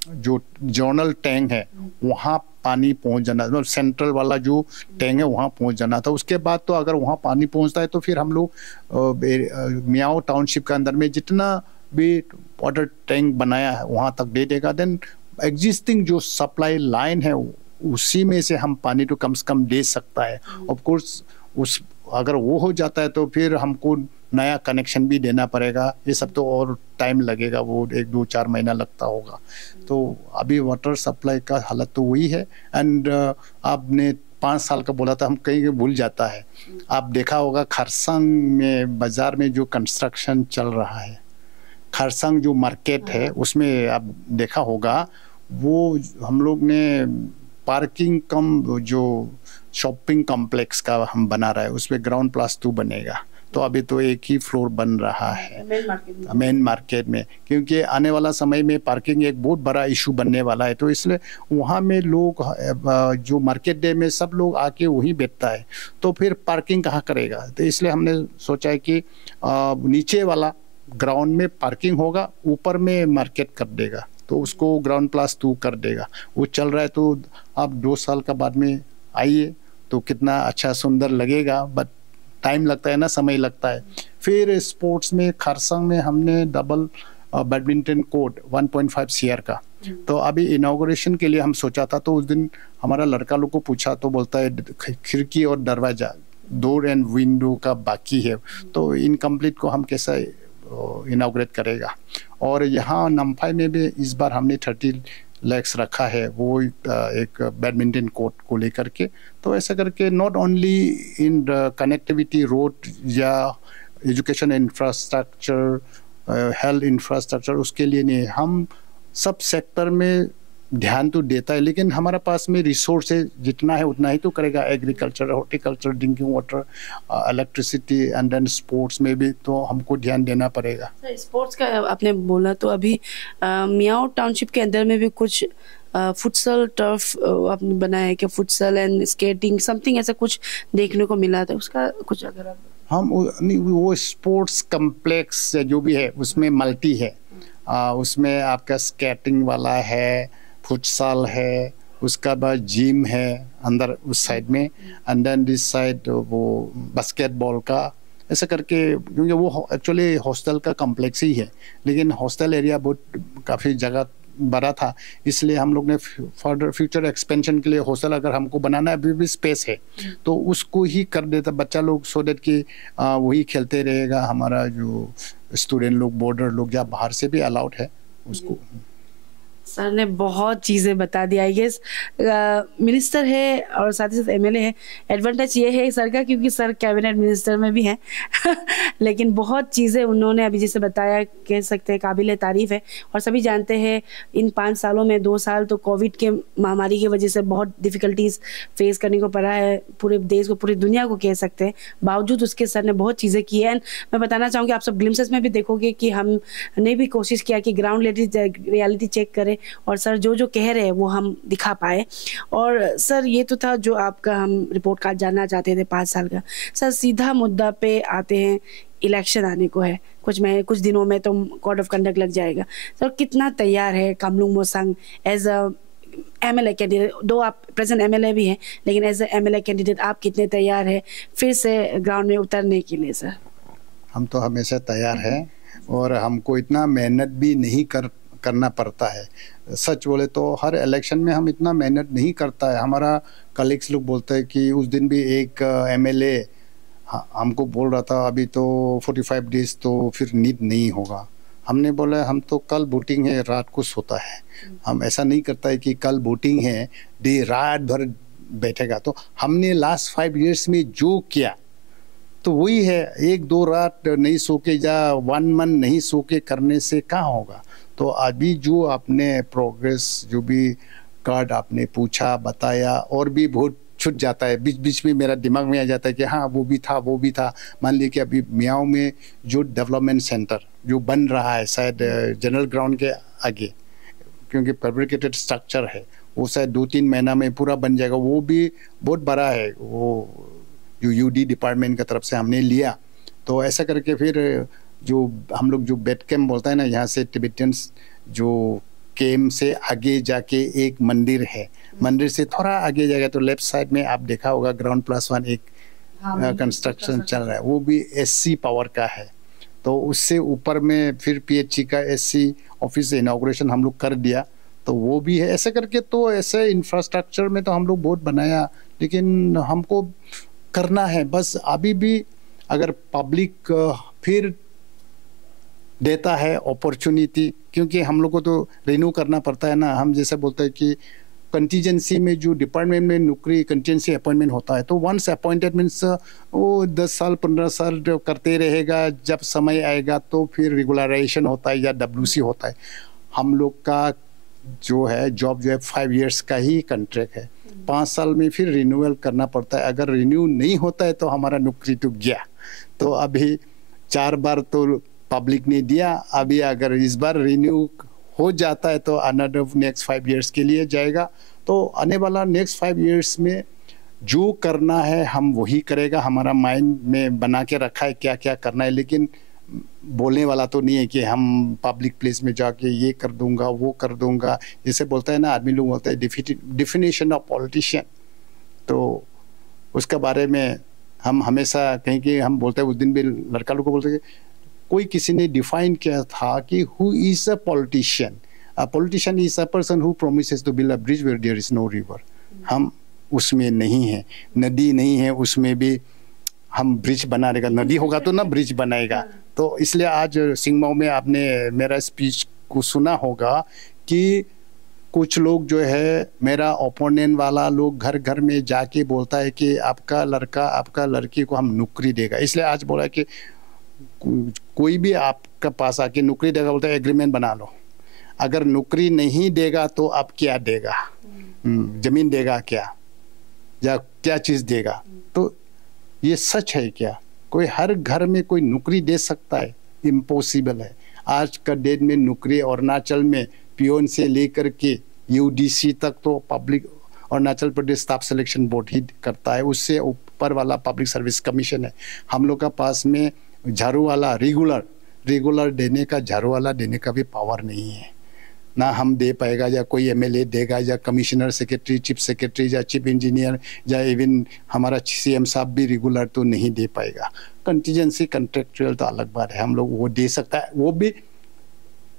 जो जर्नल टैंक है वहाँ पानी पहुंच जाना, मतलब सेंट्रल वाला जो टैंक है वहाँ पहुंच जाना था। उसके बाद तो अगर वहाँ पानी पहुंचता है तो फिर हम लोग मियाओ टाउनशिप के अंदर में जितना भी वाटर टैंक बनाया है वहाँ तक दे देगा। देन एग्जिस्टिंग जो सप्लाई लाइन है उसी में से हम पानी तो कम से कम दे सकता है। ऑफ कोर्स उस अगर वो हो जाता है तो फिर हमको नया कनेक्शन भी देना पड़ेगा, ये सब तो और टाइम लगेगा, वो 1-2-4 महीना लगता होगा। तो अभी वाटर सप्लाई का हालत तो वही है। एंड आपने 5 साल का बोला था, हम कहीं भूल जाता है। आप देखा होगा खरसांग में बाजार में जो कंस्ट्रक्शन चल रहा है, खरसांग जो मार्केट है उसमें आप देखा होगा, वो हम लोग ने पार्किंग कम जो शॉपिंग कॉम्प्लेक्स का हम बना रहा है, उसमें ग्राउंड +2 बनेगा। तो अभी तो एक ही फ्लोर बन रहा है मेन मार्केट में, क्योंकि आने वाला समय में पार्किंग एक बहुत बड़ा इशू बनने वाला है। तो इसलिए वहाँ में लोग जो मार्केट डे में सब लोग आके वहीं बैठता है, तो फिर पार्किंग कहाँ करेगा। तो इसलिए हमने सोचा है कि नीचे वाला ग्राउंड में पार्किंग होगा, ऊपर में मार्केट कर देगा, तो उसको ग्राउंड +2 कर देगा। वो चल रहा है, तो आप 2 साल का बाद में आइए तो कितना अच्छा सुंदर लगेगा। बट टाइम लगता है ना, समय लगता है। फिर स्पोर्ट्स में खरसांग में हमने डबल बैडमिंटन कोर्ट 1.5 CR का, तो अभी इनॉग्रेशन के लिए हम सोचा था। तो उस दिन हमारा लड़का लोग को पूछा तो बोलता है खिड़की और दरवाजा, डोर एंड विंडो का बाकी है, तो इनकम्प्लीट को हम कैसा इनॉग्रेट करेगा। और यहाँ नम्फाई में भी इस बार हमने 30 लाख रखा है, वो एक बैडमिंटन कोर्ट को लेकर के। तो ऐसा करके not only in connectivity road या एजुकेशन इंफ्रास्ट्रक्चर, हेल्थ इंफ्रास्ट्रक्चर, उसके लिए नहीं, हम सब सेक्टर में ध्यान तो देता है, लेकिन हमारे पास में रिसोर्स है, जितना है उतना ही तो करेगा। Agriculture, horticulture, drinking water, electricity and then sports में भी तो हमको ध्यान देना पड़ेगा। स्पोर्ट्स का आपने बोला, तो अभी मियाओ टाउनशिप के अंदर में भी कुछ फुटसल टर्फ आपने बनाया है क्या? फुटसल एंड स्केटिंग समथिंग ऐसा कुछ देखने को मिला था, उसका कुछ अगर आप हम वो स्पोर्ट्स कम्प्लेक्स जो भी है उसमें मल्टी है, उसमें आपका स्केटिंग वाला है, फुटसल है, उसका बाद जिम है अंदर उस साइड में, एंड देन दिस साइड वो बास्केटबॉल का, ऐसा करके। क्योंकि वो एक्चुअली हॉस्टल का कॉम्प्लेक्स ही है, लेकिन हॉस्टल एरिया बहुत काफ़ी जगह बड़ा था, इसलिए हम लोग ने फर्दर फ्यूचर एक्सपेंशन के लिए हॉस्टल अगर हमको बनाना है, अभी भी स्पेस है तो उसको ही कर देता बच्चा लोग, सो दैट कि वही खेलते रहेगा। हमारा जो स्टूडेंट लोग, बॉर्डर लोग या बाहर से भी अलाउड है उसको। सर ने बहुत चीज़ें बता दी। आई गेस मिनिस्टर है और साथ ही साथ MLA है। एडवांटेज ये है सर का, क्योंकि सर कैबिनेट मिनिस्टर में भी हैं लेकिन बहुत चीज़ें उन्होंने अभी जैसे बताया, कह सकते हैं काबिल तारीफ़ है। और सभी जानते हैं इन 5 सालों में 2 साल तो कोविड के महामारी की वजह से बहुत डिफ़िकल्टीज फेस करने को पड़ा है, पूरे देश को, पूरी दुनिया को कह सकते हैं। बावजूद उसके सर ने बहुत चीज़ें की है। एंड मैं बताना चाहूँगी, आप सब ग्लिम्सेस में भी देखोगे कि हमने भी कोशिश किया कि ग्राउंड रियलिटी चेक करें, और सर जो जो कह रहे हैं वो हम दिखा पाए। और सर ये तो था जो आपका हम रिपोर्ट कार्ड जानना चाहते थे 5 साल का। सर सीधा मुद्दा पे आते हैं, इलेक्शन आने को है, कुछ दिनों में तो कोड ऑफ कंडक्ट लग जाएगा। सर कितना तैयार है Kamlung Mosang as a MLA candidate? दो आप प्रेजेंट MLA भी हैं, लेकिन एज अ MLA कैंडिडेट आप कितने तैयार है फिर से ग्राउंड में उतरने के लिए? सर हम तो हमेशा तैयार हैं, और हमको इतना मेहनत भी नहीं करना पड़ता है। सच बोले तो हर इलेक्शन में हम इतना मेहनत नहीं करता है। हमारा कलीग्स लोग बोलते हैं कि उस दिन भी एक MLA हमको बोल रहा था अभी तो 45 डेज तो फिर नींद नहीं होगा। हमने बोला हम तो कल वोटिंग है, रात को सोता है। हम ऐसा नहीं करता है कि कल वोटिंग है डे रात भर बैठेगा। तो हमने लास्ट 5 इयर्स में जो किया तो वही है, 1-2 रात नहीं सो के या 1 मंथ नहीं सो के करने से कहाँ होगा। तो अभी जो आपने प्रोग्रेस, जो भी कार्ड आपने पूछा, बताया, और भी बहुत छूट जाता है, बीच बीच में मेरा दिमाग में आ जाता है कि हाँ वो भी था, वो भी था। मान लीजिए कि अभी मियाओ में जो डेवलपमेंट सेंटर जो बन रहा है, शायद जनरल ग्राउंड के आगे, क्योंकि फैब्रिकेटेड स्ट्रक्चर है, वो शायद 2-3 महीना में पूरा बन जाएगा। वो भी बहुत बड़ा है, वो जो UD डिपार्टमेंट की तरफ से हमने लिया, तो ऐसा करके फिर जो हम लोग जो बेट कैम्प बोलता है ना, यहाँ से टिबेटियंस जो कैम्प से आगे जाके एक मंदिर है, मंदिर से थोड़ा आगे जाएगा तो लेफ्ट साइड में आप देखा होगा ग्राउंड+1 एक कंस्ट्रक्शन चल रहा है, वो भी एससी पावर का है। तो उससे ऊपर में फिर पीएचई का एससी ऑफिस इनॉग्रेशन हम लोग कर दिया, तो वो भी है। ऐसे करके तो ऐसे इंफ्रास्ट्रक्चर में तो हम लोग बहुत बनाया, लेकिन हमको करना है बस। अभी भी अगर पब्लिक फिर देता है अपॉर्चुनिटी, क्योंकि हम लोग को तो रिन्यू करना पड़ता है ना। हम जैसे बोलते हैं कि कंटीजेंसी में जो डिपार्टमेंट में नौकरी कंटीजेंसी अपॉइंटमेंट होता है, तो वंस अपॉइंटेड मीन्स वो 10 साल 15 साल करते रहेगा, जब समय आएगा तो फिर रेगुलराइजेशन होता है या डब्ल्यूसी होता है। हम लोग का जो है जॉब जो है 5 इयर्स का ही कॉन्ट्रैक्ट है, 5 साल में फिर रिन्यूअल करना पड़ता है। अगर रिन्यू नहीं होता है तो हमारा नौकरी तो गया। तो अभी 4 बार तो पब्लिक ने दिया, अभी अगर इस बार रिन्यू हो जाता है तो अनदर नेक्स्ट 5 इयर्स के लिए जाएगा। तो आने वाला नेक्स्ट 5 इयर्स में जो करना है हम वही करेगा। हमारा माइंड में बना के रखा है क्या क्या करना है, लेकिन बोलने वाला तो नहीं है कि हम पब्लिक प्लेस में जाके ये कर दूंगा वो कर दूंगा। जैसे बोलता है ना, आदमी लोग बोलते हैं डिफिनेशन ऑफ पॉलिटिशियन, तो उसके बारे में हम हमेशा कहीं कि हम बोलते हैं, उस दिन भी लड़का लोग को बोलते हैं कोई किसी ने डिफाइन किया था कि who is a politician. A politician is a person who promises to build a bridge where there is no river. हम उसमें नहीं है, नदी नहीं है, उसमें भी हम ब्रिज बना देगा। नदी होगा तो ना ब्रिज बनाएगा। तो इसलिए आज सिंगमाओ में आपने मेरा स्पीच को सुना होगा कि कुछ लोग जो है मेरा ओपोनेंट वाला लोग घर घर में जाके बोलता है कि आपका लड़का आपका लड़की को हम नौकरी देगा। इसलिए आज बोला कि कोई भी आपका पास आके नौकरी देगा, बोलता है एग्रीमेंट बना लो। अगर नौकरी नहीं देगा तो आप क्या देगा, जमीन देगा क्या, या क्या चीज़ देगा? तो ये सच है क्या? कोई हर घर में कोई नौकरी दे सकता है? इम्पॉसिबल है। आज का डेट में नौकरी अरुणाचल में पियोन से लेकर के यूडीसी तक तो public Arunachal Pradesh staff selection board ही करता है, उससे ऊपर वाला पब्लिक सर्विस कमीशन है। हम लोग का पास में झाड़ू वाला रेगुलर देने का, झाड़ू वाला देने का भी पावर नहीं है। ना हम दे पाएगा, या कोई एमएलए देगा, या कमिश्नर सेक्रेटरी, चीफ सेक्रेटरी, या चीफ इंजीनियर, या इवन हमारा सीएम साहब भी रेगुलर तो नहीं दे पाएगा। कंटीजेंसी कंट्रेक्चुअल तो अलग बात है, हम लोग वो दे सकता है, वो भी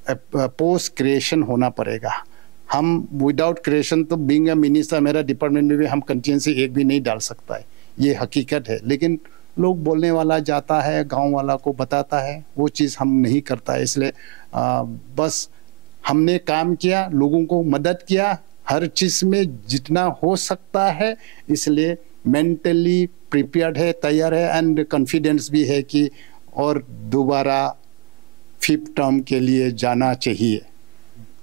पोस्ट क्रिएशन होना पड़ेगा। हम विदाउट क्रिएशन तो बीइंग अ मिनिस्टर मेरा डिपार्टमेंट में भी हम कंटीजेंसी एक भी नहीं डाल सकता है, ये हकीकत है। लेकिन लोग बोलने वाला जाता है, गांव वाला को बताता है, वो चीज़ हम नहीं करता है। इसलिए बस हमने काम किया, लोगों को मदद किया हर चीज़ में जितना हो सकता है, इसलिए मेंटली प्रिपेयर्ड है, तैयार है, एंड कॉन्फिडेंस भी है कि और दोबारा 5th टर्म के लिए जाना चाहिए।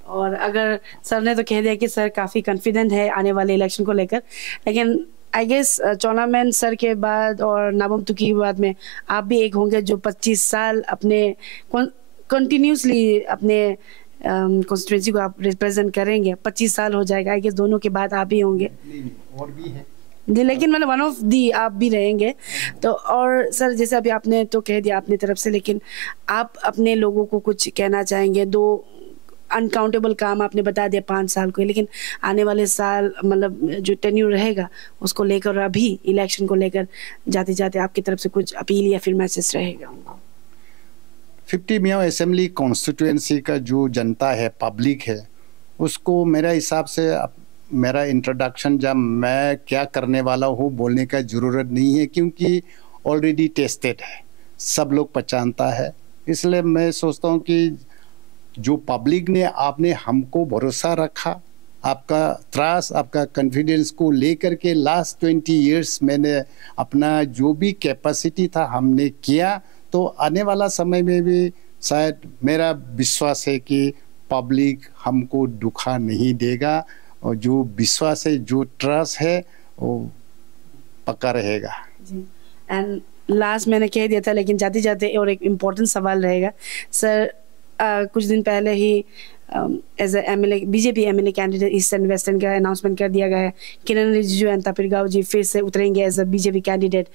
और अगर सर ने तो कह दिया कि सर काफ़ी कॉन्फिडेंट है आने वाले इलेक्शन को लेकर, लेकिन आई गेस चौनामैन सर के बाद और नाबम तुकी के बाद में आप भी एक होंगे जो 25 साल अपने कंटिन्यूसली अपने कॉन्स्टिट्यूंसी को आप रिप्रेजेंट करेंगे। 25 साल हो जाएगा, आई गेस दोनों के बाद आप ही होंगे। और भी है जी, लेकिन मतलब वन ऑफ दी आप भी रहेंगे। तो और सर जैसे अभी आपने तो कह दिया अपनी तरफ से, लेकिन आप अपने लोगों को कुछ कहना चाहेंगे? 2 अनकाउंटेबल काम आपने बता दिया 5 साल को, लेकिन आने वाले साल मतलब जो टेन्यूर रहेगा उसको लेकर, अभी इलेक्शन को लेकर जाते जाते आपकी तरफ से कुछ अपील या फिर मैसेज रहेगा? 50 मियाँ असेंबली कॉन्स्टिट्यूएंसी का जो जनता है, पब्लिक है, उसको मेरा हिसाब से मेरा इंट्रोडक्शन जब मैं क्या करने वाला हूँ बोलने का ज़रूरत नहीं है, क्योंकि ऑलरेडी टेस्टेड है, सब लोग पहचानता है। इसलिए मैं सोचता हूँ कि जो पब्लिक ने आपने हमको भरोसा रखा, आपका त्रास, आपका कॉन्फिडेंस को लेकर के लास्ट 20 इयर्स मैंने अपना जो भी कैपेसिटी था हमने किया। तो आने वाला समय में भी शायद मेरा विश्वास है कि पब्लिक हमको दुखा नहीं देगा, और जो विश्वास है, जो ट्रस्ट है, वो पक्का रहेगा। एंड लास्ट मैंने कह दिया था, लेकिन जाते जाते और एक इम्पोर्टेंट सवाल रहेगा सर। कुछ दिन पहले ही as a MLA, BJP MLA candidate eastern western का अनाउंसमेंट कर दिया गया है। किरण रिजिजू एंड तापिर गाव जी फिर से उतरेंगे एज ए बीजेपी कैंडिडेट।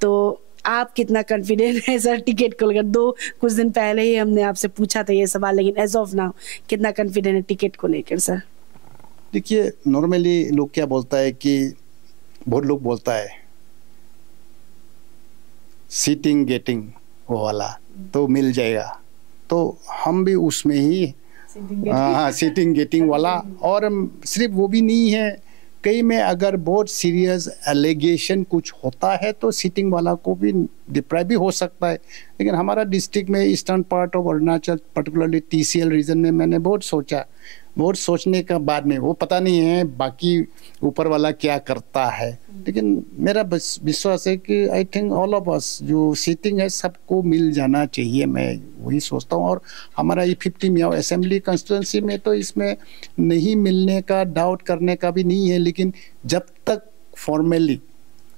तो आप कितना कॉन्फिडेंट है सर टिकट को लेकर? कुछ दिन पहले ही हमने आपसे पूछा था ये सवाल, लेकिन एज ऑफ नाउ कितना कॉन्फिडेंट है टिकट को लेकर सर? देखिए, नॉर्मली लोग क्या बोलता है कि बहुत लोग बोलता है सीटिंग गेटिंग वो वाला तो मिल जाएगा, तो हम भी उसमें ही हाँ सीटिंग गेटिंग वाला। और सिर्फ वो भी नहीं है, कई में अगर बहुत सीरियस एलिगेशन कुछ होता है तो सीटिंग वाला को भी डिप्राइव भी हो सकता है। लेकिन हमारा डिस्ट्रिक्ट में eastern part of Arunachal, particularly TCL region में मैंने बहुत सोचा, बहुत सोचने का बाद में वो पता नहीं है बाकी ऊपर वाला क्या करता है, लेकिन मेरा बस विश्वास है कि I think all of us जो सीटिंग है सबको मिल जाना चाहिए, मैं वही सोचता हूँ। और हमारा ये 50 मियाओ असेंबली कंस्टिट्यूंसी में तो इसमें नहीं मिलने का, डाउट करने का भी नहीं है, लेकिन जब तक फॉर्मली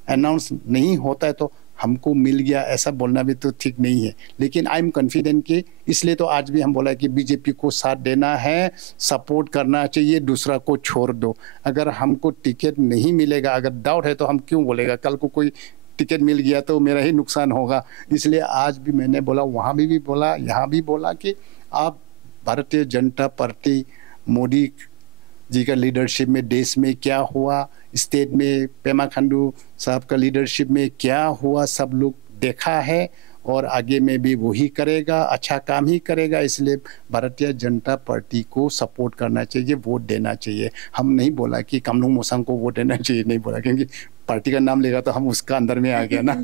अनाउंस नहीं होता है तो हमको मिल गया ऐसा बोलना भी तो ठीक नहीं है। लेकिन आई एम कॉन्फिडेंट कि इसलिए तो आज भी हम बोला कि बीजेपी को साथ देना है, सपोर्ट करना चाहिए, दूसरा को छोड़ दो। अगर हमको टिकट नहीं मिलेगा, अगर डाउट है तो हम क्यों बोलेगा, कल को कोई टिकट मिल गया तो मेरा ही नुकसान होगा। इसलिए आज भी मैंने बोला, वहाँ भी बोला, यहाँ भी बोला कि आप भारतीय जनता पार्टी मोदी जी का लीडरशिप में देश में क्या हुआ, स्टेट में पेमा खांडू साहब का लीडरशिप में क्या हुआ, सब लोग देखा है और आगे में भी वही करेगा, अच्छा काम ही करेगा। इसलिए भारतीय जनता पार्टी को सपोर्ट करना चाहिए, वोट देना चाहिए। हम नहीं बोला कि कामलुंग मोसांग को वोट देना चाहिए, नहीं बोला, क्योंकि पार्टी का नाम लेगा तो हम उसका अंदर में आ गया ना।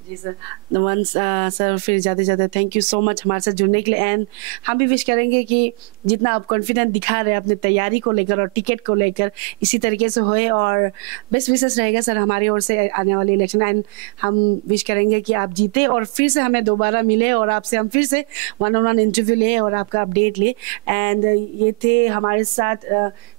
जी सर, वंस सर फिर जाते जाते थैंक यू सो मच हमारे साथ जुड़ने के लिए। एंड हम भी विश करेंगे कि जितना आप कॉन्फिडेंट दिखा रहे हैं अपने तैयारी को लेकर और टिकट को लेकर, इसी तरीके से होए और बेस्ट विशेस रहेगा सर हमारी ओर से आने वाले इलेक्शन। एंड हम विश करेंगे कि आप जीते और फिर से हमें दोबारा मिले और आपसे हम फिर से 1-on-1 इंटरव्यू ले और आपका अपडेट ले। एंड ये थे हमारे साथ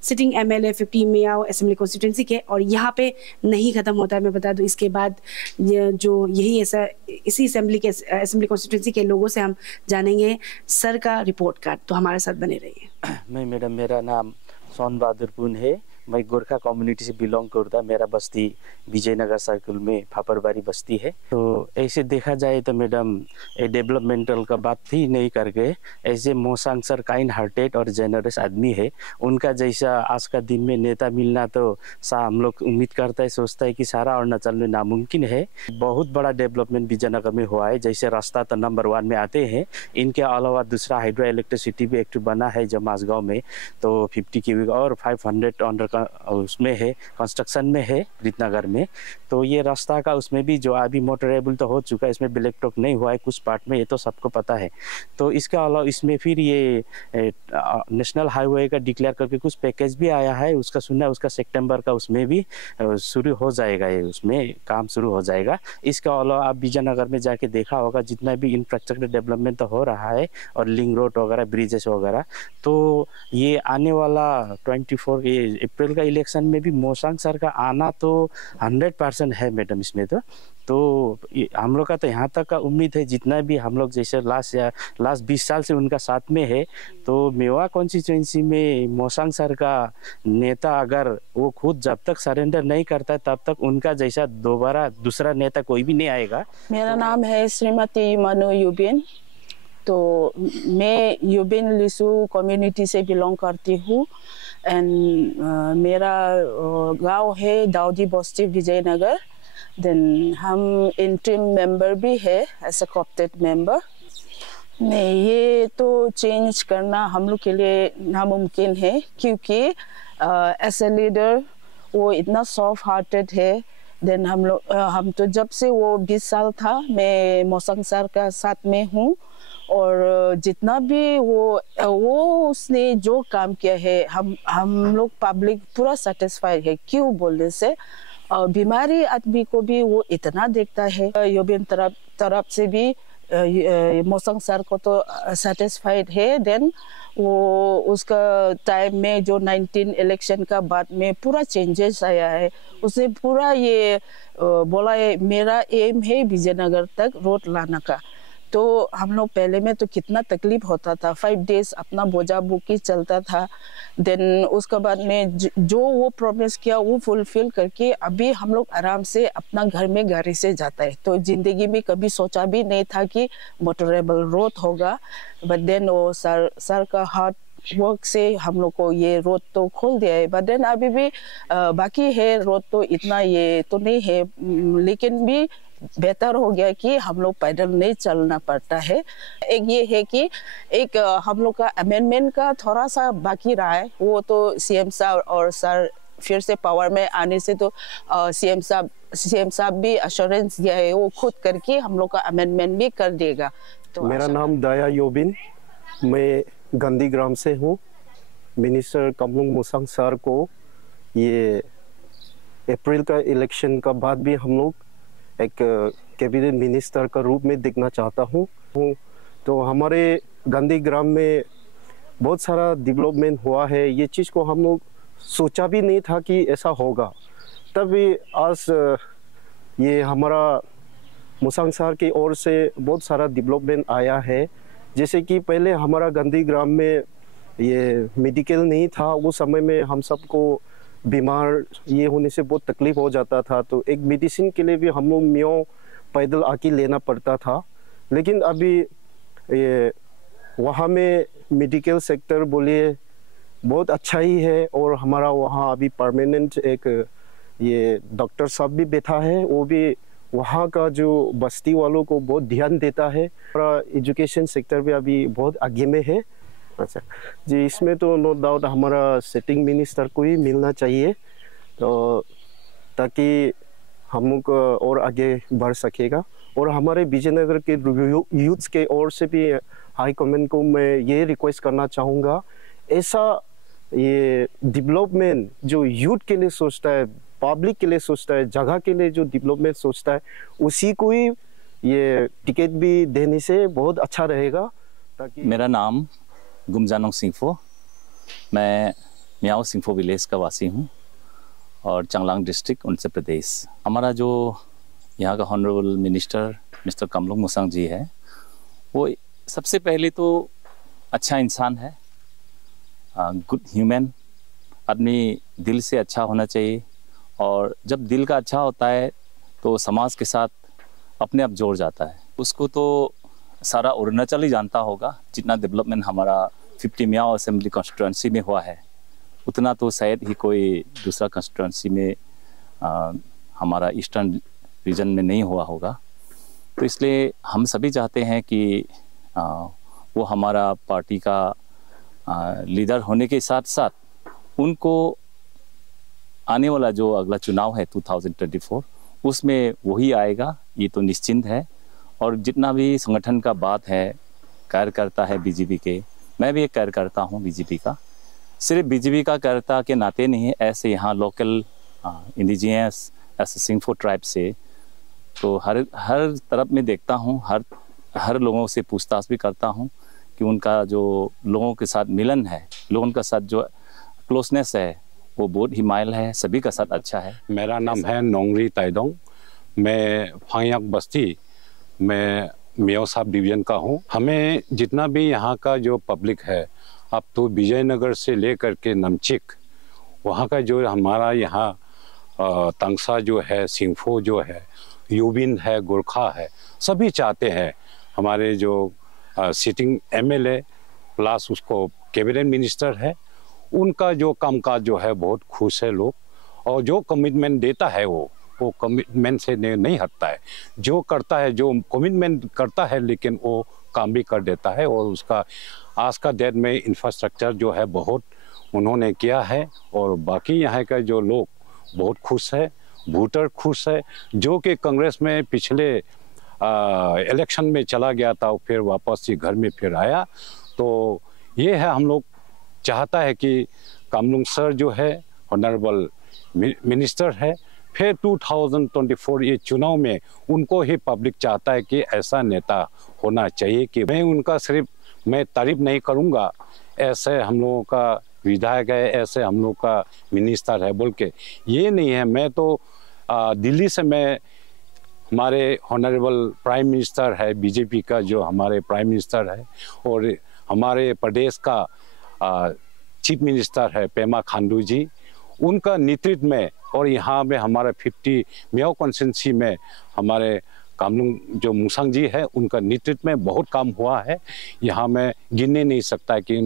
sitting MLA 50 Miao assembly constituency के। और यहाँ पे नहीं ख़त्म होता है, मैं बता दूँ, इसके बाद जो यही ऐसा इसी असेंबली कॉन्स्टिट्यूंसी के लोगों से हम जानेंगे सर का रिपोर्ट कार्ड। तो हमारे साथ बने रहिए। मैं मैडम, मेरा नाम सोन बहादुर पुन है, मैं गोरखा कम्युनिटी से बिलोंग करता। मेरा बस्ती विजयनगर सर्कल में फापरबारी बस्ती है। तो ऐसे देखा जाए तो मैडम ये डेवलपमेंटल का बात ही नहीं करके, ऐसे मोसांग सर काइंड हार्टेड और जेनरस आदमी है, उनका जैसा आज का दिन में नेता मिलना तो हम लोग उम्मीद करता है, सोचता है कि सारा अरुणाचल में नामुमकिन है। बहुत बड़ा डेवलपमेंट विजयनगर में हुआ है, जैसे रास्ता तो नंबर 1 में आते हैं। इनके अलावा दूसरा हाइड्रो इलेक्ट्रिसिटी भी एक बना है जो मासगांव में, तो 50 क्यूबिक और 500 अंडर उसमें है, कंस्ट्रक्शन में है रीतनगर में। तो ये रास्ता का उसमें भी जो अभी मोटरेबल तो हो चुका है, इसमें ब्लैक टॉप नहीं हुआ है कुछ पार्ट में, ये तो सबको पता है। तो इसके अलावा इसमें फिर ये नेशनल हाईवे का डिक्लेयर करके कुछ पैकेज भी आया है, उसका सुनना है, उसका सितंबर का उसमें भी शुरू हो जाएगा, ये उसमें काम शुरू हो जाएगा। इसके अलावा आप विजयनगर में जाके देखा होगा जितना भी इंफ्रास्ट्रक्चर डेवलपमेंट तो हो रहा है और लिंक रोड वगैरह, ब्रिजेस वगैरह। तो ये आने वाला 24 अप्रैल का इलेक्शन में भी मोसांग सर का आना तो 100% है मैडम इसमें। तो हम लोग का तो यहाँ तक का उम्मीद है, जितना भी हम लोग जैसे लास्ट 20 साल से उनका साथ में है, तो मेवा कॉन्स्टिट्यूंसी में मोसांग सर का नेता अगर वो खुद जब तक सरेंडर नहीं करता है तब तक उनका जैसा दोबारा दूसरा नेता कोई भी नहीं आएगा। मेरा नाम है श्रीमती मनु युबिन। तो मैं युबिन लिसु कम्युनिटी से बिलोंग करती हूँ। एंड मेरा गांव है दाऊदी बस्ती विजयनगर। देन हम इंटरिम मेंबर भी है एज अ कोऑप्टेड मेंबर। नहीं, ये तो चेंज करना हम लोग के लिए नामुमकिन है, क्योंकि एज अ लीडर वो इतना सॉफ्ट हार्टेड है। देन हम तो जब से वो 20 साल था मैं मोसांग सर का साथ में हूँ, और जितना भी वो उसने जो काम किया है हम लोग पब्लिक पूरा सेटिस्फाइड है। क्यों बोलने से बीमारी आदमी को भी वो इतना देखता है। योबिन तरफ से भी मोसांग सर को तो सेटिस्फाइड है। देन वो उसका टाइम में जो 19 इलेक्शन का बाद में पूरा चेंजेस आया है। उसने पूरा ये बोला है मेरा एम है विजयनगर तक रोड लाना का। तो हम लोग पहले में तो कितना तकलीफ होता था, 5 डेज अपना बोझा बुकी चलता था। देन उसके बाद में जो वो प्रॉमिस किया वो फुलफिल करके अभी हम लोग आराम से अपना घर में गाड़ी से जाता है। तो जिंदगी में कभी सोचा भी नहीं था कि मोटरेबल रोड होगा, बट देन वो सर का हार्ड वर्क से हम लोग को ये रोड तो खोल दिया है। बट देन अभी भी बाकी है रोड, तो इतना ये तो नहीं है, लेकिन भी बेहतर हो गया कि हम लोग पैदल नहीं चलना पड़ता है। एक ये है कि एक हम लोग का अमेंडमेंट का थोड़ा सा बाकी रहा है, वो तो सीएम साहब और सर फिर से पावर में आने से तो सीएम साहब भी अश्योरेंस दिया है, वो खुद करके हम लोग का अमेंडमेंट भी कर देगा। तो मेरा नाम दया योबिन, मैं गांधीग्राम से हूँ। मिनिस्टर कमलुंग मोसांग सर को ये अप्रैल का इलेक्शन का बाद भी हम लोग एक कैबिनेट मिनिस्टर का रूप में देखना चाहता हूँ। तो हमारे गांधीग्राम में बहुत सारा डेवलपमेंट हुआ है, ये चीज़ को हम लोग सोचा भी नहीं था कि ऐसा होगा। तभी आज ये हमारा मोसांग सर की ओर से बहुत सारा डेवलपमेंट आया है। जैसे कि पहले हमारा गांधीग्राम में ये मेडिकल नहीं था, उस समय में हम सबको बीमार ये होने से बहुत तकलीफ हो जाता था, तो एक मेडिसिन के लिए भी हम लोग म्यो पैदल आके लेना पड़ता था। लेकिन अभी ये वहाँ में मेडिकल सेक्टर बोलिए बहुत अच्छा ही है, और हमारा वहाँ अभी परमानेंट एक ये डॉक्टर साहब भी बैठा है, वो भी वहाँ का जो बस्ती वालों को बहुत ध्यान देता है। हमारा एजुकेशन सेक्टर भी अभी बहुत आगे में है। अच्छा जी, इसमें तो नो डाउट हमारा सिटिंग मिनिस्टर को ही मिलना चाहिए, तो ताकि हम लोग और आगे बढ़ सकेगा। और हमारे विजयनगर के यूथ्स के ओर से भी हाई कमेंड को मैं ये रिक्वेस्ट करना चाहूँगा, ऐसा ये डेवलपमेंट जो यूथ के लिए सोचता है, पब्लिक के लिए सोचता है, जगह के लिए जो डेवलपमेंट सोचता है, उसी को ही ये टिकट भी देने से बहुत अच्छा रहेगा। ताकि मेरा नाम गुमजानोंग सिंफो, मैं मियाओ सिंफो विलेज का वासी हूँ और चांगलांग डिस्ट्रिक्ट उत्तर प्रदेश। हमारा जो यहाँ का ऑनरेबल मिनिस्टर मिस्टर कमलुंग मोसांग जी है, वो सबसे पहले तो अच्छा इंसान है, गुड ह्यूमन आदमी, दिल से अच्छा होना चाहिए। और जब दिल का अच्छा होता है तो समाज के साथ अपने आप जोड़ जाता है। उसको तो सारा अरुणाचल ही जानता होगा, जितना डेवलपमेंट हमारा 50 मियाओ असेंबली कॉन्स्टिट्यूंसी में हुआ है, उतना तो शायद ही कोई दूसरा कॉन्स्टिट्यूंसी में हमारा ईस्टर्न रीजन में नहीं हुआ होगा। तो इसलिए हम सभी चाहते हैं कि वो हमारा पार्टी का लीडर होने के साथ साथ उनको आने वाला जो अगला चुनाव है 2024 उसमें वही आएगा, ये तो निश्चिंत है। और जितना भी संगठन का बात है, कार्यकर्ता है बीजेपी के, मैं भी एक कार्यकर्ता हूँ बीजेपी का, सिर्फ बीजेपी का कार्यकर्ता के नाते नहीं है, ऐसे यहाँ लोकल इंडिजिनियस ऐसे सिंफो ट्राइब से तो हर तरफ में देखता हूँ, हर लोगों से पूछताछ भी करता हूँ कि उनका जो लोगों के साथ मिलन है, लोगों के साथ जो क्लोजनेस है वो बहुत ही माइल है, सभी का साथ अच्छा है। मेरा नाम है नोंगरी ताइडोंग, मैं फांगयाक बस्ती में मियाओ साहब डिवीजन का हूँ। हमें जितना भी यहाँ का जो पब्लिक है, अब तो विजयनगर से लेकर के नमचिक, वहाँ का जो हमारा यहाँ तंगसा जो है, सिंफो जो है, यूबिन है, गोरखा है, सभी चाहते हैं हमारे जो सिटिंग एमएलए प्लस उसको कैबिनेट मिनिस्टर है, उनका जो कामकाज जो है बहुत खुश है लोग। और जो कमिटमेंट देता है वो कमिटमेंट से नहीं हटता है, जो करता है, जो कमिटमेंट करता है, लेकिन वो काम भी कर देता है। और उसका आज का डेट में इंफ्रास्ट्रक्चर जो है बहुत उन्होंने किया है। और बाकी यहाँ का जो लोग बहुत खुश है, वोटर खुश है, जो कि कांग्रेस में पिछले इलेक्शन में चला गया था, फिर वापस ही घर में फिर आया। तो ये है, हम लोग चाहता है कि कमलुंग सर जो है ऑनरेबल मिनिस्टर है, फिर 2024 ये चुनाव में उनको ही पब्लिक चाहता है कि ऐसा नेता होना चाहिए। कि मैं उनका सिर्फ मैं तारीफ नहीं करूंगा, ऐसे हम लोगों का विधायक है, ऐसे हम लोग का मिनिस्टर है बोल के ये नहीं है। मैं तो दिल्ली से मैं हमारे ऑनरेबल प्राइम मिनिस्टर है, बीजेपी का जो हमारे प्राइम मिनिस्टर है, और हमारे प्रदेश का चीफ मिनिस्टर है पेमा खांडू जी, उनका नेतृत्व में, और यहाँ में हमारा 50 मियाओ कॉन्स्टिट्यूंसी में हमारे कामलुंग जो मुसांग जी है, उनका नेतृत्व में बहुत काम हुआ है। यहाँ में गिनने नहीं सकता कि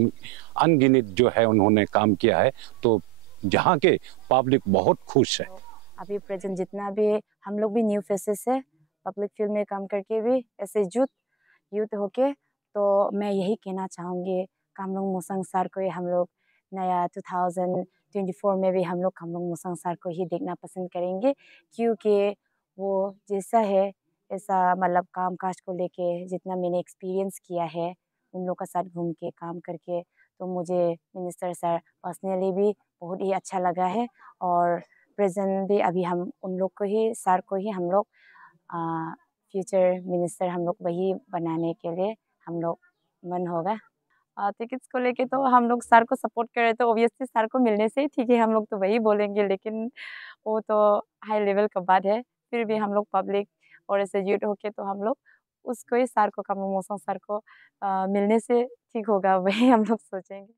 अनगिनत जो है उन्होंने काम किया है। तो जहाँ के पब्लिक बहुत खुश है। अभी प्रेजेंट जितना भी हम लोग भी न्यू फेसेस है, पब्लिक फील्ड में काम करके भी ऐसे यूथ होके, तो मैं यही कहना चाहूँगी कामलुंग मुसांग सर को हम लोग नया 2024 में भी हम लोग कामलुंग मुसांग सर को ही देखना पसंद करेंगे, क्योंकि वो जैसा है ऐसा मतलब काम काज को लेके जितना मैंने एक्सपीरियंस किया है उन लोग का साथ घूम के काम करके, तो मुझे मिनिस्टर सर पर्सनली भी बहुत ही अच्छा लगा है। और प्रेजेंट भी अभी हम उन लोग को ही, सर को ही हम लोग फ्यूचर मिनिस्टर हम लोग वही बनाने के लिए हम लोग मन होगा। टिकट्स को लेके तो हम लोग सर को सपोर्ट कर रहे, तो ऑब्वियसली सर को मिलने से ही ठीक है, हम लोग तो वही बोलेंगे, लेकिन वो तो हाई लेवल का बात है। फिर भी हम लोग पब्लिक और ऐसे यूथ होके तो हम लोग उसको ही, सर को, कामलुंग मुसांग सर को मिलने से ठीक होगा, वही हम लोग सोचेंगे।